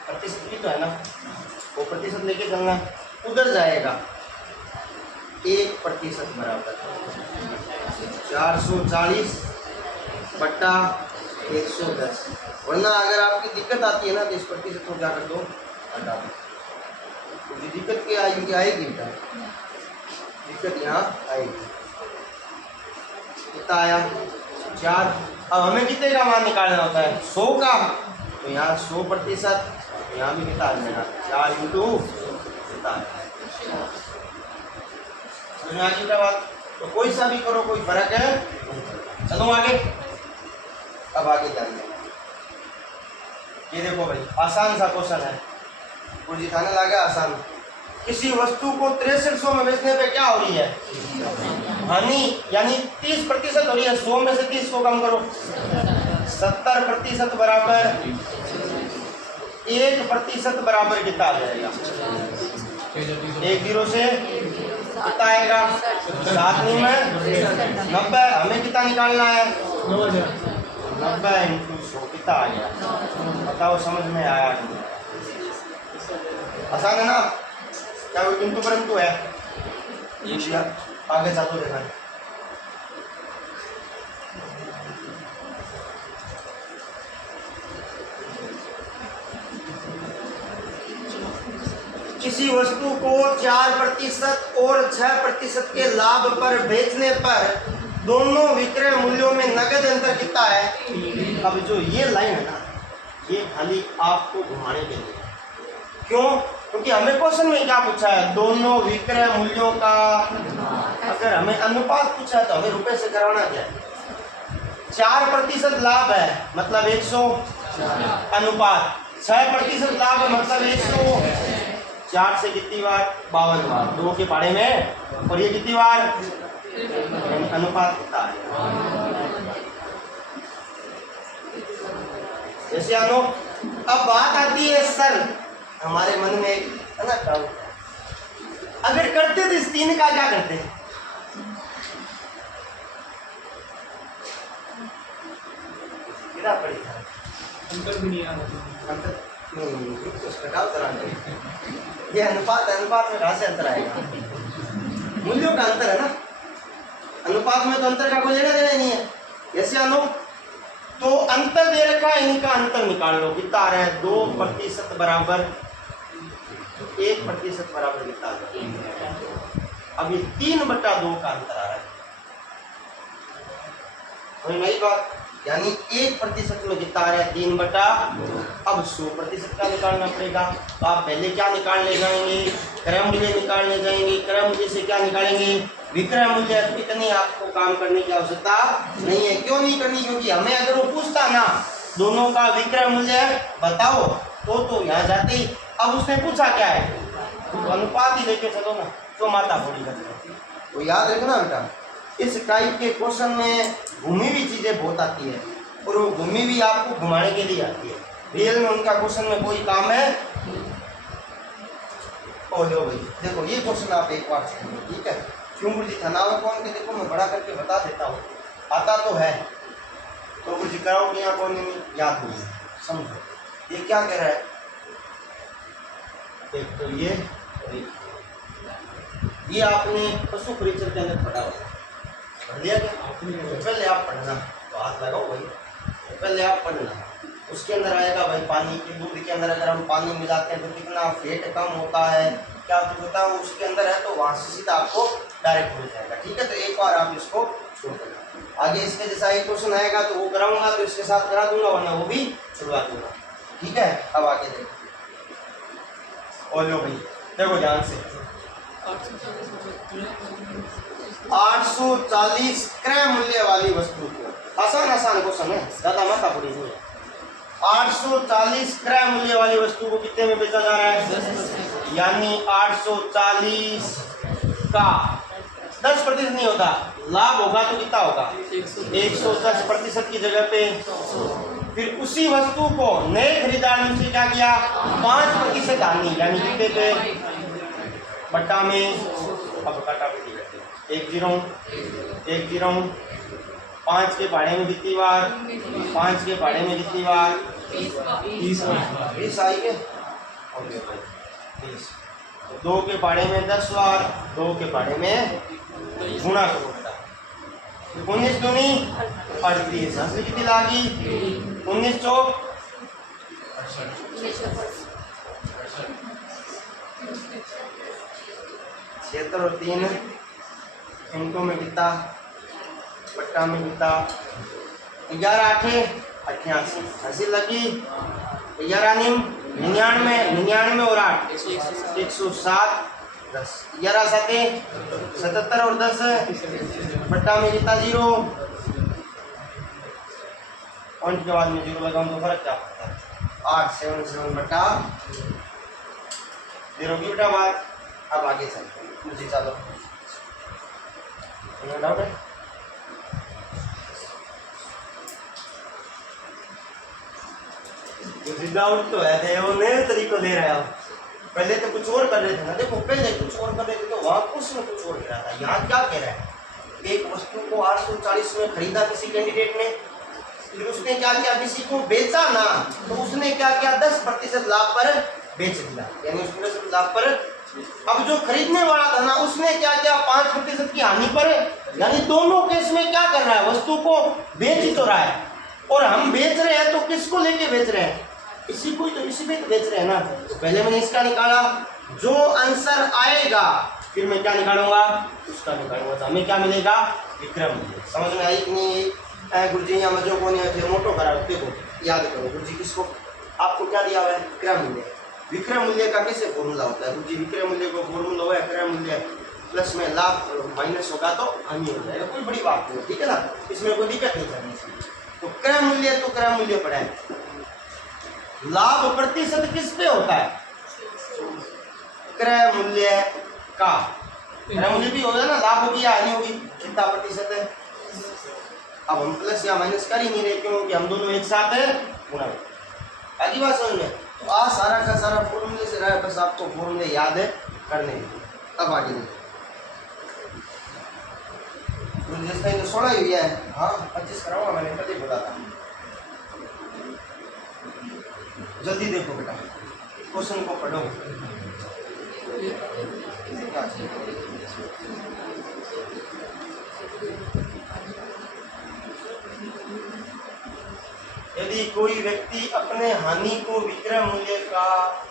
प्रतिशत भी तो है ना, वो प्रतिशत लेके चलना, उधर जाएगा 1% बराबर 440 बट्टा 110। वरना अगर आपकी दिक्कत आती है ना तो इस प्रतिशत को क्या कर दो, हटा दो, क्योंकि दिक्कत क्या आएगी बेटा, दिक्कत यहाँ आएगी। कितना आया 4। अब हमें कितने का मान निकालना होता है 100 का, तो यहाँ 100%, यहाँ भी कितना आ जाएगा 4 इंटू कितना, समझ में आ गई क्या बात। तो कोई सा भी करो कोई फर्क है। चलो आगे, अब आगे ध्यान देना, ये देखो भाई आसान सा क्वेश्चन है, गुरुजी थाने लगा आसान। किसी वस्तु को 6300 में बेचने पे क्या हो रही है, हानि, यानी 30% हो रही है। 100 में से 30 को कम करो, 70% बराबर 1% बराबर कितना आ जाएगा, 1 0 से कितना आएगा 7 में 90। हमें कितना निकालना है 90 इंटू 100 कितना आ गया, बताओ समझ में आया नहीं? आसान है ना, क्या वो किंतु परंतु है, आगे चालू देखा। किसी वस्तु को 4% और 6% के लाभ पर बेचने पर दोनों विक्रय मूल्यों में नगद अंतर कितना है। अब जो ये लाइन है ना, ये खाली आपको घुमाने के लिए, क्यों, क्योंकि हमें क्वेश्चन में क्या पूछा है, दोनों विक्रय मूल्यों का। अगर हमें अनुपात पूछा है तो हमें रुपए से कराना क्या है, 4% लाभ है मतलब 100 अनुपात, 6% लाभ है मतलब 100। 4 से कितनी बार 52 बार, 2 के पाड़े में, और ये कितनी बार, अनुपात कितना है। जैसे आनो, अब बात आती है सर, हमारे मन में है ना डाउट, अगर करते तो इस 3 का क्या करते, कितना पड़ेगा, अंतर भी नहीं आ रहा, अंतर नहीं, उसका डाउट करा दे। ये अनुपात, अनुपात में कहाँ से अंतर आएगा, मूल्यों का अंतर है ना, अनुपात में तो अंतर का कोई लेना देना नहीं है। जैसे आनो, तो अंतर दे रखा है, इनका अंतर निकाल लो, कितना आ रहा है 2% बराबर 1% बराबर कितना आ रहा है। अब ये 3/2 का अंतर आ रहा है, वही नई बात, यानी 1% में कितना आ रहा है 3/2। अब 100% का निकालना पड़ेगा, तो आप पहले क्या निकालने जाएंगे, क्रय मूल्य निकालने जाएंगे, क्रय मूल्य से क्या निकालेंगे, विक्रय मूल्य। इतनी आपको काम करने की आवश्यकता नहीं है। क्यों नहीं करनी, क्योंकि हमें अगर वो पूछता ना दोनों का विक्रय मूल्य बताओ। तो यहाँ जाते ही अब उसने पूछा क्या है, तो अनुपात ही लेके चलो ना, तो माता बोली करते। तो याद रखना बेटा, इस टाइप के क्वेश्चन में घूमी हुई चीजें बहुत आती है, और वो घूमी हुई आपको घुमाने के लिए आती है, रियल में उनका क्वेश्चन में कोई काम है। ओ लो भाई देखो, ये क्वेश्चन आप एक बार सुनिए, ठीक है। क्यों गुरुजी था नाम कौन के, देखो मैं बड़ा करके बता देता हूँ, आता तो है तो गुरुजी कराओगे यहाँ कौन नहीं, याद नहीं समझो। ये क्या कह रहा है, एक तो ये आपने पशु परीक्षण के अंदर पढ़ा हुआ, पढ़ लिया क्या? पहले आप पढ़ना, तो हाथ लगाओ भाई, पहले आप पढ़ना। उसके अंदर आएगा भाई पानी के, दूध के अंदर अगर हम पानी मिलाते हैं तो कितना फेट कम होता है, क्या कुछ होता है उसके अंदर है, तो वहाँ से सीधा आपको डायरेक्ट हो जाएगा, ठीक है। तो एक बार आप इसको छोड़ देना, आगे इसके जैसा एक क्वेश्चन आएगा तो वो कराऊंगा तो इसके साथ करा दूंगा, वरना वो भी छुड़वा दूंगा, ठीक है। अब आगे देखो, और लो भाई देखो ध्यान से, 840 क्रय मूल्य वाली वस्तु को, आसान क्वेश्चन है, ज्यादा मत पड़ी नहीं है। 840 क्रय मूल्य वाली वस्तु को कितने में बेचा जा रहा है, यानी 840 का 10% नहीं होता, लाभ होगा तो कितना होगा, 110% की जगह पे। फिर उसी वस्तु को नए खरीदार ने उसे क्या किया, 5% हानि, यानी कितने पे, बट्टा में, अब काटा पीटी करते हैं, 1 0 5 के पहाड़े में कितनी बार, 5 के पहाड़े में कितनी बार, 20 आई है, 30। 2 के पहाड़े में 10 बार, 2 के पहाड़े में गुणा करो, 19 दूनी 38, असली कितनी लागी, 19 चौक 76 और 3 इनको में कितना, बट्टा में कितना, 11 8 88, हंसी लगी, 11 99 और 8 107, 10 11 7 77 और 10 बट्टा में कितना 0, पॉइंट के बाद में 0 लगाऊं तो फर्क क्या पड़ता है, 877 बट्टा 0 की बेटा बात। अब आगे चलते हैं, मुझे चलो डाउट है, डाउट तो है, वो नए तरीको दे रहे हो, पहले तो कुछ और कर रहे थे ना, देखो पहले कुछ और कर रहे थे तो वहाँ कुछ और कह रहा था, यहाँ क्या कह रहा है, एक वस्तु को 840 में खरीदा किसी कैंडिडेट ने, फिर उसने क्या किया, किसी को बेचा ना, तो उसने क्या किया, 10% लाभ पर बेच दिया, यानी उसने 10% लाभ पर। अब जो खरीदने वाला था ना, उसने क्या किया, 5% की हानि पर, यानी दोनों केस में क्या कर रहा है, वस्तु को बेच ही तो रहा है, और हम बेच रहे हैं तो किसको लेके बेच रहे हैं, इसी को, तो इसी पे तो बेच रहे हैं ना। तो पहले मैंने इसका निकाला, जो आंसर आएगा फिर मैं क्या निकालूंगा, उसका निकालूंगा, तो हमें क्या मिलेगा, विक्रय मूल्य। समझ में आई कि नहीं गुरुजी, या मजो को नहीं मोटो करा, देखो याद करो गुरुजी किसको, आपको क्या दिया हुआ है, विक्रय मूल्य। विक्रय मूल्य का कैसे फॉर्मूला होता है गुरुजी, विक्रय मूल्य को फॉर्मूला हुआ है, क्रय मूल्य प्लस में लाभ माइनस होगा तो हानि हो जाएगा, कोई बड़ी बात नहीं, ठीक है ना, इसमें कोई दिक्कत नहीं करनी चाहिए। तो क्रय मूल्य तो क्रय मूल्य पड़ा है, लाभ प्रतिशत किस पे होता है, क्रय मूल्य का, क्रय मूल्य भी होगा ना, लाभ होगी या हानि होगी, कितना प्रतिशत है। अब हम प्लस या माइनस कर ही नहीं रहे, क्योंकि हम दोनों एक साथ है गुणा, आगे बात समझ में। तो आज सारा का सारा फॉर्मूले से रहा है, बस आपको फॉर्मूले याद है करने के। अब आगे देखो, जिस टाइम तो 16 ही हुआ है, हाँ 25 कराऊंगा, मैंने पहले बोला था। जल्दी देखो बेटा, क्वेश्चन को पढ़ो, यदि कोई व्यक्ति अपने हानि को विक्रय मूल्य का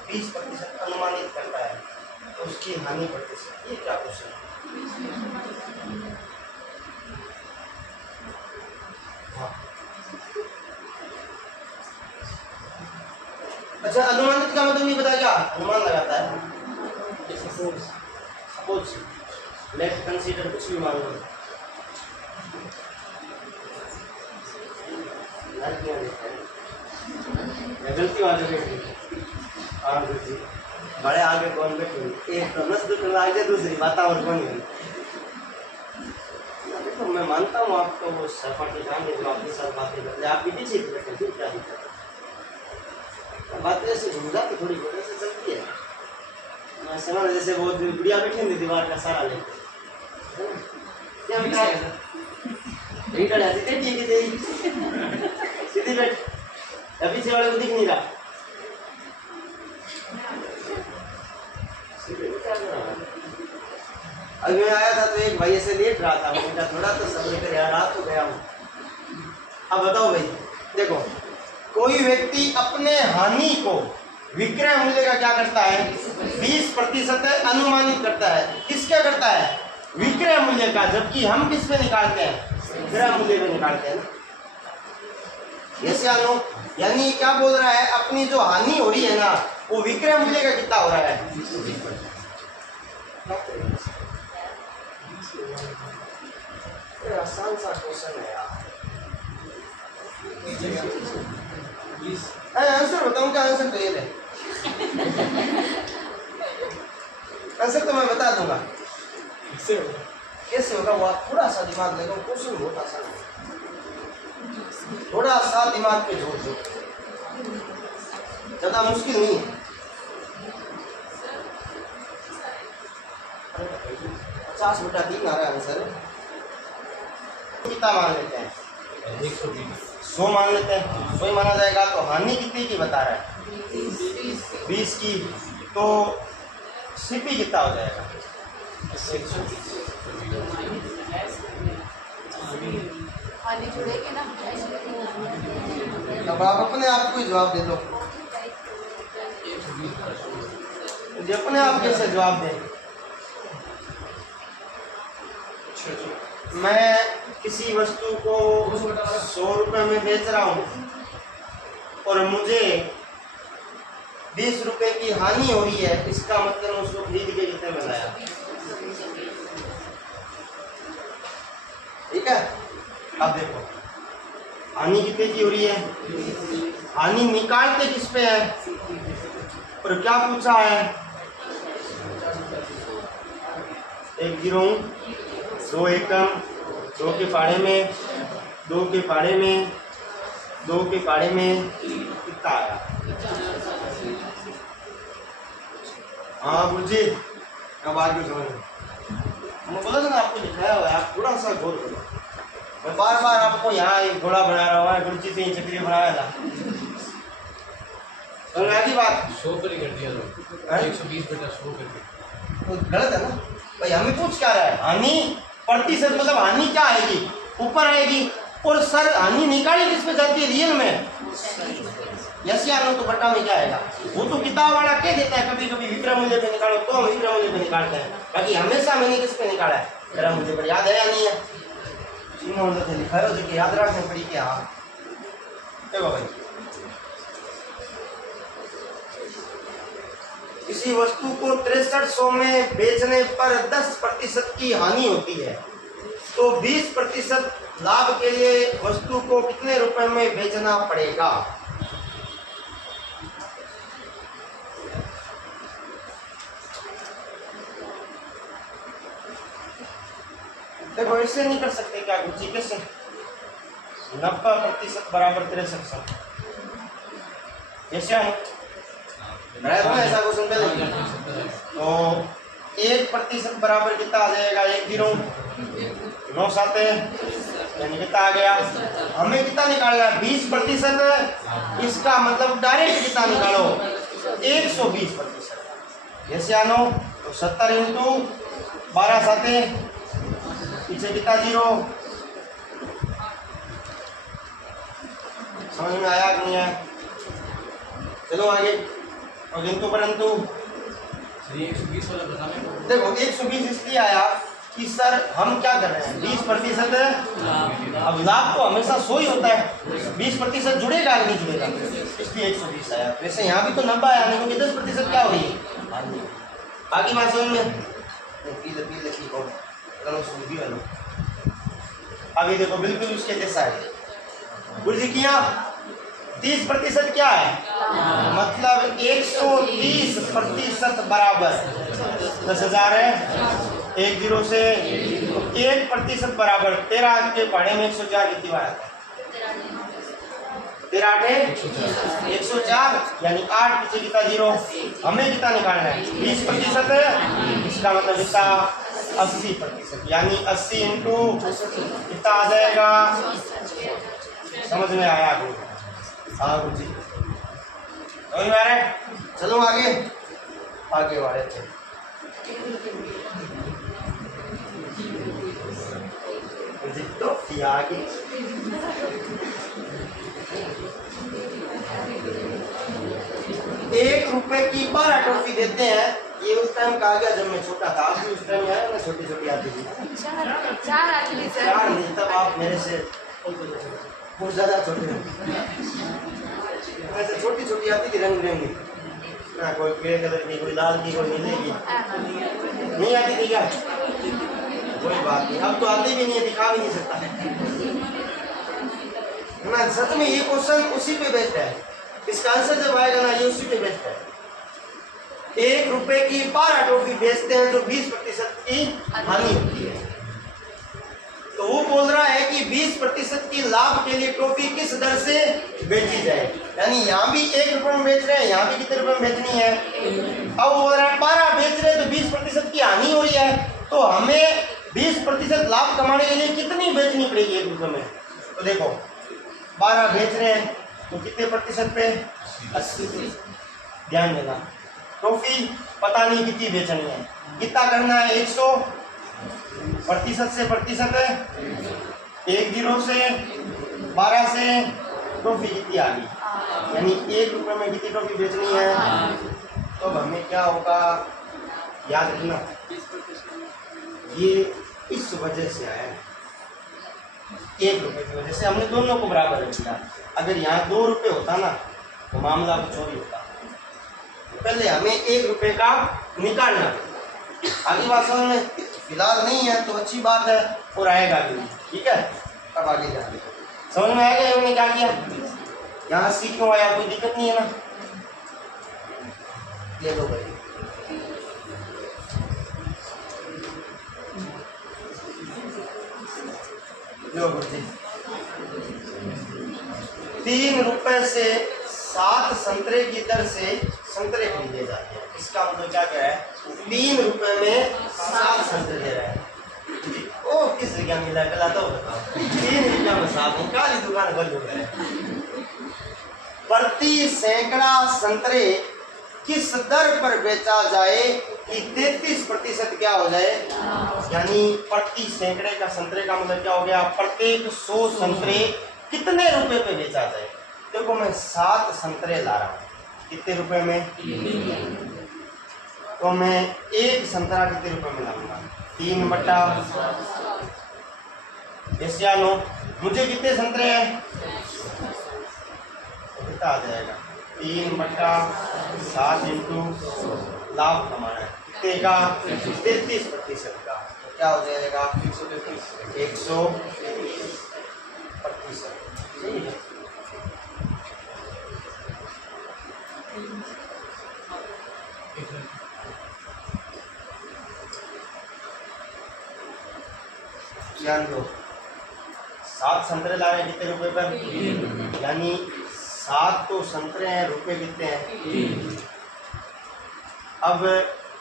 20% अनुमानित करता है तो उसकी हानि प्रतिशत, ये क्या क्वेश्चन है। अच्छा, अनुमानित का मतलब नहीं पता, क्या अनुमान लगाता है, सपोज लेट्स कंसीडर, कुछ भी मान लो, मैं गलती आगे बैठी। हाँ गुरुजी, बड़े आगे कौन बैठे, एक तो नस दुख आगे, दूसरी बात और कौन है। देखो मैं मानता हूँ आपको वो सहपाठी जान जो आपके साथ बातें करते, आप भी पीछे बैठे, फिर क्या दिक्कत है। बातें ऐसे घूम जाती, थोड़ी बहुत ऐसे चलती है। मैं समझ जैसे बहुत गुड़िया बैठी थी दीवार का सारा लेके, क्या बेटा है बेटा ऐसी बैठी है कि सीधी बैठ, पीछे वाले को दिख नहीं रहा। अभी मैं आया था तो एक भाई ऐसे लेट रहा था, बेटा थोड़ा तो सब्र कर यार, रात तो गया हूँ। अब बताओ भाई, देखो कोई व्यक्ति अपने हानि को विक्रय मूल्य का क्या करता है, 20% अनुमानित करता है। किसका करता है, विक्रय मूल्य का, जबकि हम किस पे निकालते हैं, विक्रय मूल्य पे निकालते हैं ना। ऐसे यानी क्या बोल रहा है, अपनी जो हानि हो रही है ना वो विक्रय मूल्य का कितना हो रहा है। आसान सा क्वेश्चन है यार, आंसर बताऊं क्या, आंसर तो ये है, आंसर तो मैं बता दूंगा कैसे होगा। वो आप थोड़ा सा दिमाग लगाओ, क्वेश्चन बहुत आसान है, थोड़ा सा दिमाग पे जोर दो, ज्यादा मुश्किल नहीं है। 50/3 आ रहा है आंसर। कितना मान लेते हैं, 100 मान लेते हैं, 100 ही माना जाएगा। तो हानि कितनी की बता रहा है, 20 की, तो सीपी कितना हो जाएगा, 120। अब आप अपने आप को ही जवाब दे दो, मुझे अपने आप कैसे जवाब दें। मैं किसी वस्तु को 100 रुपये में बेच रहा हूँ और मुझे 20 रुपये की हानि हो रही है, इसका मतलब उसको खरीद के कितने में लाया। ठीक है, अब देखो हानि कितने की हो रही है, हानि निकालते किस पे है, और क्या पूछा है, 1 गिरोह, 2 एकम, 2 के पाड़े में, 2 के पाड़े में, 2 के पाड़े में कितना आया। हाँ गुरुजी, अब आगे समझ मैं बोला था ना आपको दिखाया हुआ है, आप थोड़ा सा गौर करो। मैं बार बार आपको यहाँ एक घोड़ा बना रहा हूँ, गुरुजी से चक्री बनाया था, तो आगे बात 100 पर ही कर दिया था, 120/100 करके, तो गलत है ना भाई। हमें पूछ क्या रहा है, हानि प्रतिशत मतलब हानि क्या आएगी, ऊपर आएगी, और सर हानि निकाली किस पे जाती है, रियल में। यस या नो, तो बट्टा में क्या आएगा, वो तो किताब वाला कह देता है कभी कभी विक्रय मूल्य पे निकालो, तो हम विक्रय मूल्य पे निकालते हैं, बाकी हमेशा मैंने किस पे निकाला है, विक्रय मूल्य पर। याद है या नहीं है, इन्होंने लिखाया हो जो याद रखने पड़ी क्या। देखो भाई, किसी वस्तु को 6300 में बेचने पर 10% की हानि होती है, तो 20% लाभ के लिए वस्तु को कितने रुपए में बेचना पड़ेगा। देखो इससे नहीं कर सकते क्या कुछ, कैसे 90% बराबर 6300, ऐसा ऐसा क्वेश्चन पहले। तो 1% बराबर कितना आ जाएगा, 1 गिरोह, 9 साते, यानी कितना आ गया। हमें कितना निकालना है, 20%, इसका मतलब डायरेक्ट कितना निकालो, 120%। जैसे आनो तो 70 × 12 साते, पीछे कितना 0, समझ में आया कि नहीं आया। चलो आगे, और किंतु परंतु 120 वाला बताने, देखो 120 इसलिए आया कि सर हम क्या कर रहे हैं, 20%। अब लाभ तो हमेशा 100 ही होता है, 20% जुड़ेगा कि नहीं जुड़ेगा, इसलिए 120 आया। वैसे यहाँ भी तो 90 आया, नहीं क्योंकि 10% क्या हो रही है। बाकी बात समझ में, अभी देखो बिल्कुल उसके जैसा है। गुरुजी किया 30% क्या है, मतलब 130% बराबर 10,000 है। 1 0 से 1% बराबर 13 के पढ़े में 104 कितनी बार आता है? 13 8 104 यानी 8 पीछे कितना 0। हमें कितना निकालना है? 20%। इसका मतलब कितना? 80%। यानी 80 इंटू कितना आ जाएगा? समझ में आया आपको? हाँ गुरु जी समझ में आ रहा है? चलो आगे आगे बढ़े थे। तो आगे 1 रुपए की 12 टॉफी देते हैं। ये उस टाइम कहा गया जब मैं छोटा था। आप भी उस टाइम आया ना, छोटी छोटी आती थी। चार नहीं, तब आप मेरे से बहुत ज्यादा छोटे थे। ऐसे छोटी छोटी आती थी रंग बिरंगी ना, कोई पीले कलर की, कोई लाल की, कोई नीले की। नहीं आती थी क्या? कोई बात नहीं, अब तो आती भी नहीं है, दिखा भी नहीं सकता ना। सच में ये क्वेश्चन उसी पे बेस्ड है। इसका आंसर जब आएगा ना, ये उसी पे बेस्ड है। 1 रुपए की 12 टॉफी बेचते हैं तो 20% की हानि होती है। तो वो बोल रहा है कि 20% की लाभ के लिए टॉफी किस दर से बेची जाए। यानी यहाँ भी 1 रुपए में बेच रहे हैं, यहाँ भी कितने रुपए में बेचनी है? अब बोल रहा है 12 बेच रहे हैं तो 20% की हानि हो रही है, तो हमें 20% लाभ कमाने के लिए कितनी बेचनी पड़ेगी 1 रुपए में? तो देखो 12 बेच रहे हैं तो कितने प्रतिशत पे? 80। ध्यान देना, टॉफी पता नहीं कितनी बेचनी है, कितना करना है? 100% से प्रतिशत है। 1 0 से 12 से टॉफी कितनी आ गई? यानी 1 रुपए में कितनी टॉफी बेचनी है? तो हमें क्या होगा याद रखना, ये इस वजह से आया है। 1 रुपए की वजह से हमने दोनों को बराबर रख दिया। अगर यहाँ 2 रुपए होता ना तो मामला कुछ और ही होता। पहले हमें 1 रुपए का निकालना। आगे बात समझ में? फिलहाल नहीं है तो अच्छी बात है, और आएगा भी नहीं। ठीक है, अब आगे जाएंगे। समझ में आएगा हमने क्या किया? यहाँ 80 क्यों आया? कोई दिक्कत नहीं है ना? ले लो भाई। लो गुरुजी, 3 रुपए से 7 संतरे की दर से संतरे खरीदे जाते हैं। इसका मतलब क्या कह रहा है? 3 रुपए में 7 संतरे दे रहा है। ओ किस जगह मिला कला तो बताओ। 3 रुपया में 7, काली दुकान बंद हो गए। प्रति सैकड़ा संतरे किस दर पर बेचा जाए कि 33% क्या हो जाए? यानी प्रति सैकड़े का संतरे का मतलब क्या हो गया? प्रत्येक 100 संतरे कितने रुपए पे बेचा जाए? देखो मैं 7 संतरे ला रहा हूँ, कितने रुपए में? तो मैं 1 संतरा कितने रुपए में लाऊंगा? 3 बटा ऐसा लो। मुझे कितने संतरे हैं? तो कितना आ जाएगा? 3 बटा 7 इंटू लाभ कमाना है कितने का? 33% का। तो क्या हो जाएगा? 130%। ठीक है, ध्यान दो। 7 संतरे ला रहे हैं कितने रुपए पर? यानी 7 तो संतरे हैं, रुपए कितने हैं? अब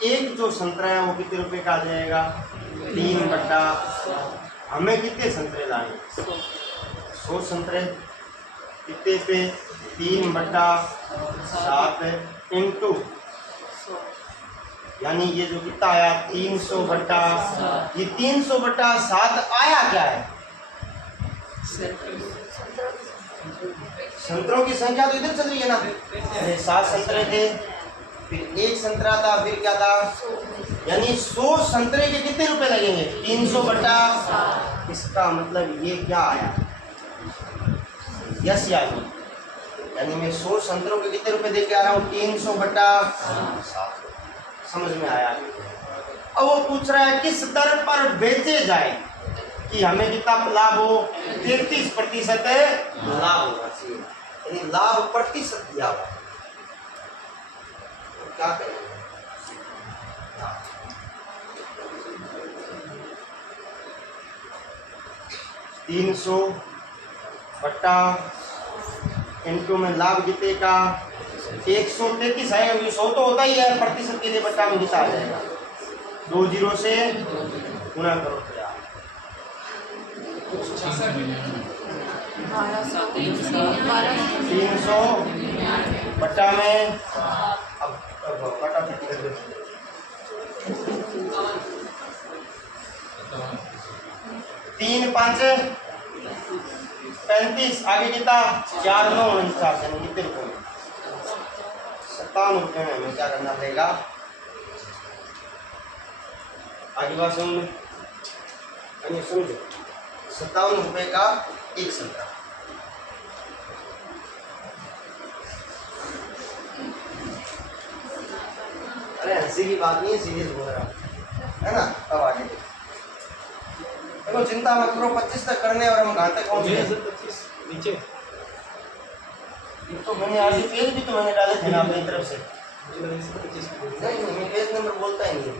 एक जो संतरा है वो कितने रुपए का आ जाएगा? 3 बटा, हमें कितने संतरे लाए? 100 संतरे। कितने पे? 3 बटा 7 इंटू, यानी ये जो कितना आया? 300 बटा, ये 300 बटा 7 आया क्या है? संतरों की संख्या तो इधर चल रही है ना। 7 संतरे थे, फिर 1 संतरा था, फिर क्या था? यानी 100 संतरे के कितने रुपए लगेंगे? 300 बटा। इसका मतलब ये क्या आया? यस या नो? यानी मैं 100 संतरों के कितने रुपए दे के आ रहा हूँ? 300 बटा 7। समझ में आया? अब वो पूछ रहा है किस दर पर बेचे जाए कि हमें कितना लाभ हो? 33% लाभ होना चाहिए। यानी लाभ प्रतिशत दिया हुआ है। क्या करेंगे? 300 बट्टा इनटू में लाभ कितने का 133 है, क्योंकि 100 तो होता ही है प्रतिशत के लिए, बट्टा में कितना आ जाएगा 2 जीरो से गुणा करो तो यार 300 बट्टा में अब बट्टा 3 5 35, आगे कितना 4 9 49, यानी कितने रुपये में 57 रुपये में हमें क्या करना पड़ेगा? आगे बात समझ समझो 57 रुपये का 1 संतरा। अरे हंसी की बात नहीं है, सीरियस बोल रहा हूँ, है ना? अब आगे देखो, चिंता मत करो, 25 तक करने और हम कहाँ तक पहुँच गए? 25 नीचे। ये तो मैंने आज पेज भी तो मैंने डाले थे ना अपनी तरफ से। नहीं, मैं पेज नंबर बोलता ही नहीं।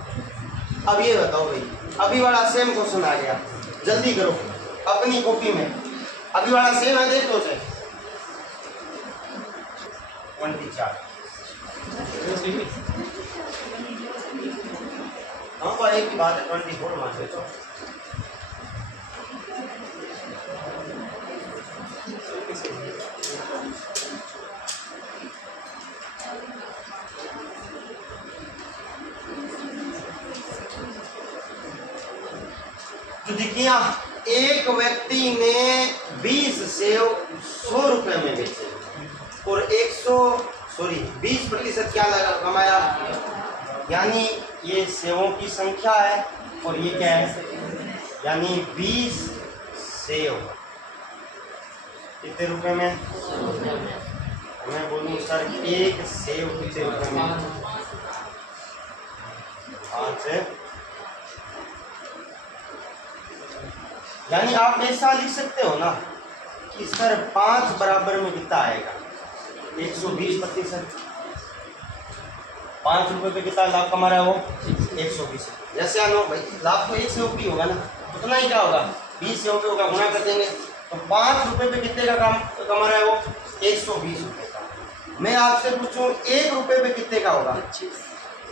अब ये बताओ भाई, अभी वाला सेम क्वेश्चन आ गया, जल्दी करो अपनी कॉपी में, अभी वाला सेम है, देख लो से 24। हाँ पर एक ही बात है, 24 मान ले तो देखिए, एक व्यक्ति ने 20 सेव 100 रुपए में बेचे और 20% क्या लगा कमाया, यानी ये सेवों की संख्या है और ये क्या है, यानी 20 सेव कितने रुपए में? मैं बोलूँ सर एक सेव कितने रुपए में? 5। यानी आप ऐसा लिख सकते हो ना कि सर 5 बराबर में कितना आएगा 120%। 5 रुपए पे कितना लाभ कमा रहा है वो 120। जैसे आनो भाई लाभ तो 1 से ऊपर होगा ना, उतना ही क्या होगा 20 से ऊपर होगा, गुना कर देंगे तो 5 रुपए पे कितने का काम कमा रहा है वो 120 रुपए का। मैं आपसे पूछूं 1 रुपए पे कितने का होगा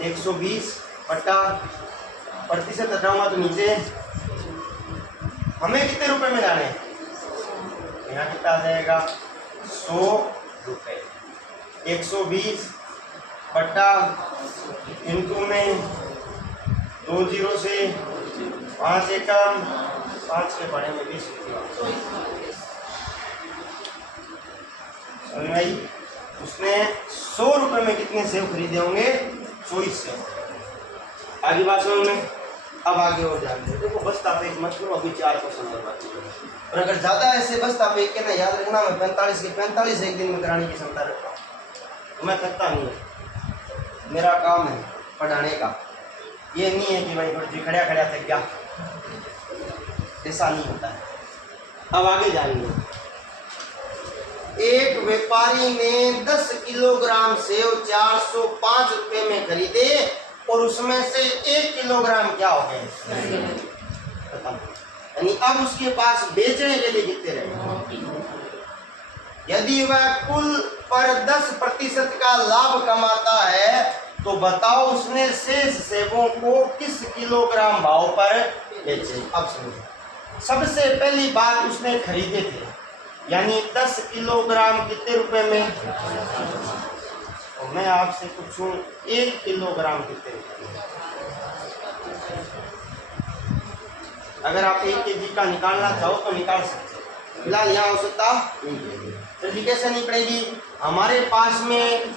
120 बट्टा प्रतिशत हटाऊंगा तो नीचे हमें कितने रुपए में जाने, यहाँ कितना आ जाएगा 100 रुपये। 120 बट्टा इनटू में 2 जीरो से 5 एकम 5 के बड़े में 20 रुपये। भाई उसने 100 रुपये में कितने सेव खरीदे होंगे 24 सेव। आगे बात समझ में, अब आगे और जानते हैं। देखो बस आप एक मत करो, अभी 4 क्वेश्चन और बाकी है, और अगर ज़्यादा ऐसे बस आप एक के ना याद रखना, मैं 45 के 45 एक दिन में कराने की क्षमता रखता हूँ, तो मैं थकता नहीं है, मेरा काम है पढ़ाने का, ये नहीं है कि भाई जी खड़ा खड़ा थक गया, ऐसा नहीं होता है। अब आगे जाएंगे, एक व्यापारी ने 10 किलोग्राम सेव 405 रुपये में खरीदे और उसमें से 1 किलोग्राम क्या हो गए, यानी अब उसके पास बेचने के लिए कितने रहे। यदि वह कुल पर 10% का लाभ कमाता है तो बताओ उसने शेष सेवों को किस किलोग्राम भाव पर बेचे। अब समझो, सबसे पहली बात उसने खरीदे थे, यानी 10 किलोग्राम कितने रुपए में, तो मैं आपसे पूछूं 1 किलोग्राम कितने रुपए में। अगर आप 1 केजी का निकालना चाहो तो निकाल सकते हो, फिलहाल यहाँ आवश्यकता नहीं पड़ेगी। तो कैसे नहीं पड़ेगी, हमारे पास में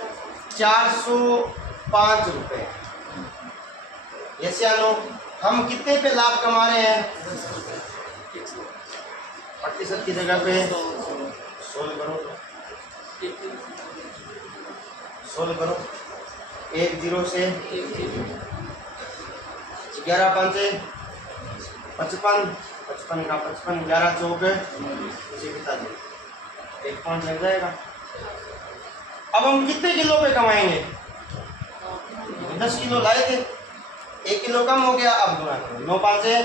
405 रुपये, ऐसे आनो हम कितने पे लाभ कमा रहे हैं, प्रतिशत की जगह पे 16 करो, 16 करो, 1 जीरो से 11 5 55, 55 का 55, 11 चौक इसे बता दो, 1 पॉइंट लग जाएगा। अब हम कितने किलो पे कमाएंगे, 10 किलो लाए थे, 1 किलो कम हो गया, अब गुणा करो। 9 पाँचे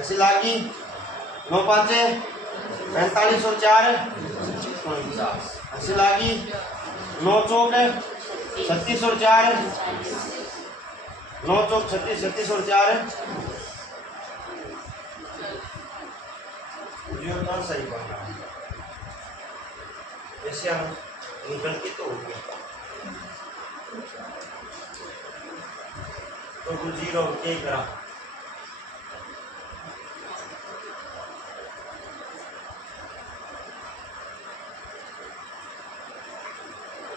80 लागी, 9 पाँचे 45 और 4 49, 80 लागी, 9 चौक 36 और 4 9 चौक 36, 36 और 4 जो कौन सही बन रहा है, ऐसे हम गलती तो हो गया, तो 0 के करा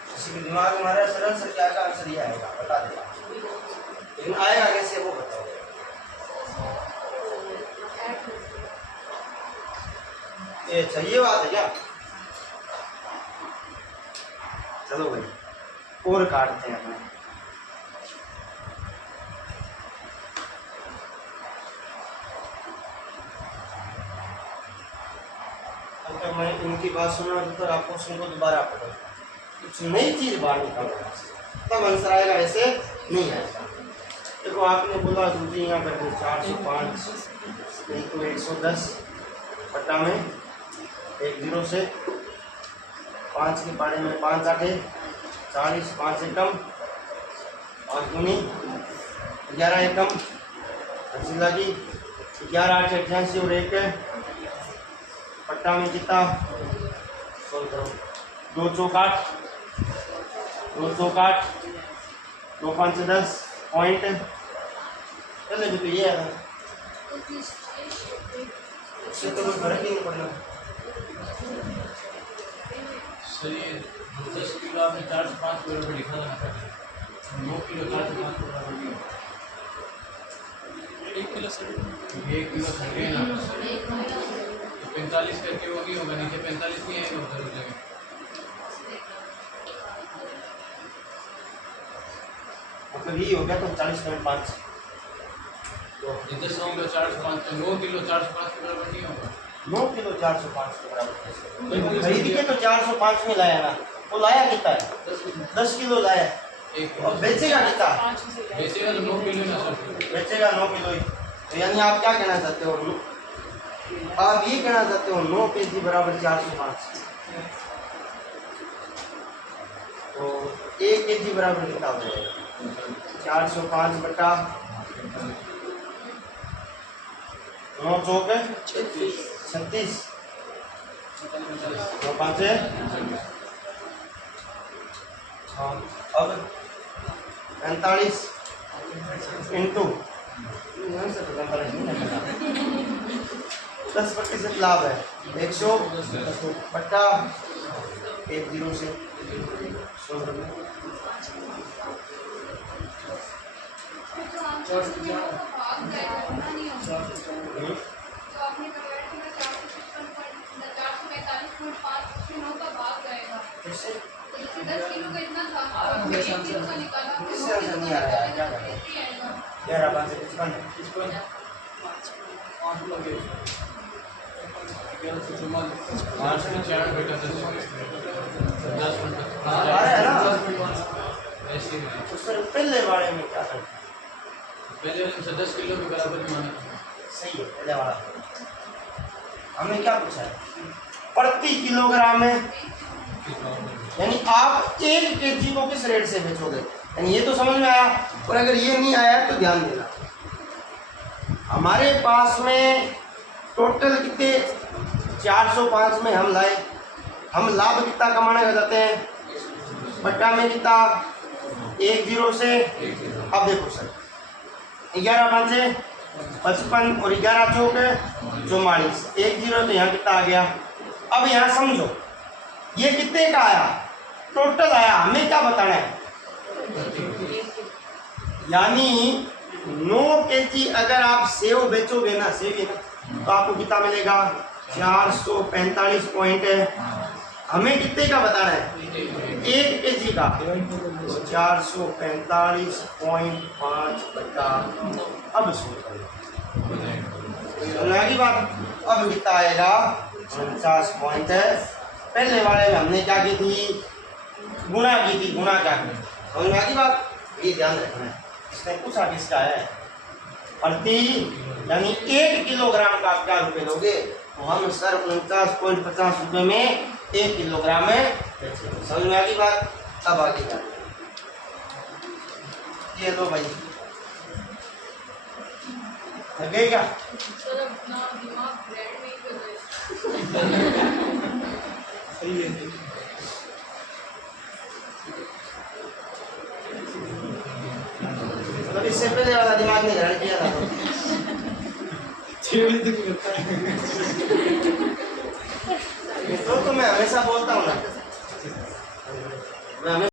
किसी के दिमाग में हमारा सरल सर क्या का आंसर ये आएगा, बता देगा, लेकिन आएगा कैसे वो बताओ। ये चाहिए बात है क्या? चलो भाई और काटते हैं अपने। अगर मैं इनकी बात सुना तो आपको क्वेश्चन को दोबारा पढ़ो, कुछ नई चीज बाहर निकालना, तब आंसर आएगा, ऐसे नहीं आएगा। देखो आपने बोला दूसरी यहाँ करके 405 into 110 पट्टा में 1 0 से 5 के पारे में 5 आठे 40, 5 एकम 5 दूनी 11 एकम 80 लगी, 11 8 88 और 1 पट्टा में कितना 2 चौक 8 2 चौक 8 2 5 10 पॉइंट चले भी तो ये है, इससे तो कोई फर्क ही नहीं पड़ना। सही है, 10 किलो आपने 4 से 5 किलो पे लिखा था ना, 9 किलो 4 से 5 किलो 1 किलो सही ना, 45 करके वो नहीं होगा, नीचे 45 नहीं आएगा उधर जगह, मतलब ये हो गया तो 40.5, तो 10 किलो 4 से 5 9 किलो 4 से 5 किलो नहीं होगा, 9 किलो 405 के बराबर खरीद के तो 405 में लाया ना, वो लाया कितना है 10 किलो लाया, और बेचेगा कितना, बेचेगा तो 9 किलो ना सर, बेचेगा 9 किलो ही, तो यानी आप क्या कहना चाहते हो, आप ये कहना चाहते हो 9 केजी बराबर 405, तो 1 केजी बराबर कितना हो जाएगा 405 बटा 9 चौक 36 9 पाँचे, अब 45 इंटू 10% लाभ है 100 बट्टा 1 0 से 100 रुपये। नहीं आ रहा है क्या करें, 11 5 55 पहले बारे में क्या करते, पहले 10 किलो के बराबर ही माना, सही है, पहले वाला हमने क्या पूछा है प्रति किलोग्राम में, यानी आप 1 केजी को किस रेट से बेचोगे, यानी ये तो समझ में आया, और अगर ये नहीं आया तो ध्यान देना, हमारे पास में टोटल कितने 405 में हम लाए, हम लाभ कितना कमाने का जाते हैं, बट्टा में कितना 1 0 से, अब देखो सर 11 5 55 और 11 चौक 44, 1 0 तो यहाँ कितना आ गया। अब यहाँ समझो ये कितने का आया, टोटल आया, हमें क्या बताना है, यानी 9 केजी अगर आप सेव बेचोगे ना, सेव है ना, तो आपको कितना मिलेगा 445 पॉइंट, हमें कितने का बताना है 1 केजी का, 445.5 बटा, अब सुनिए बात, अब कितना आएगा 49 पॉइंट, पहले वाले में हमने क्या की थी गुणा की थी, गुणा क्या की समझ में आ गई बात, ये ध्यान रखना है। इसने पूछा किसका है, प्रति यानी 1 किलोग्राम का आप क्या रुपये लोगे, तो हम सर 49.50 रुपये में 1 किलोग्राम में बेचेंगे। समझ में आ गई बात। अब आगे क्या ये लो भाई लगेगा। सर अपना दिमाग ब्रेड में ही कर रहे हैं। सही है। मतलब इससे पहले वाला दिमाग नहीं ग्रहण किया था तो मैं हमेशा बोलता हूँ ना, मैं हमेशा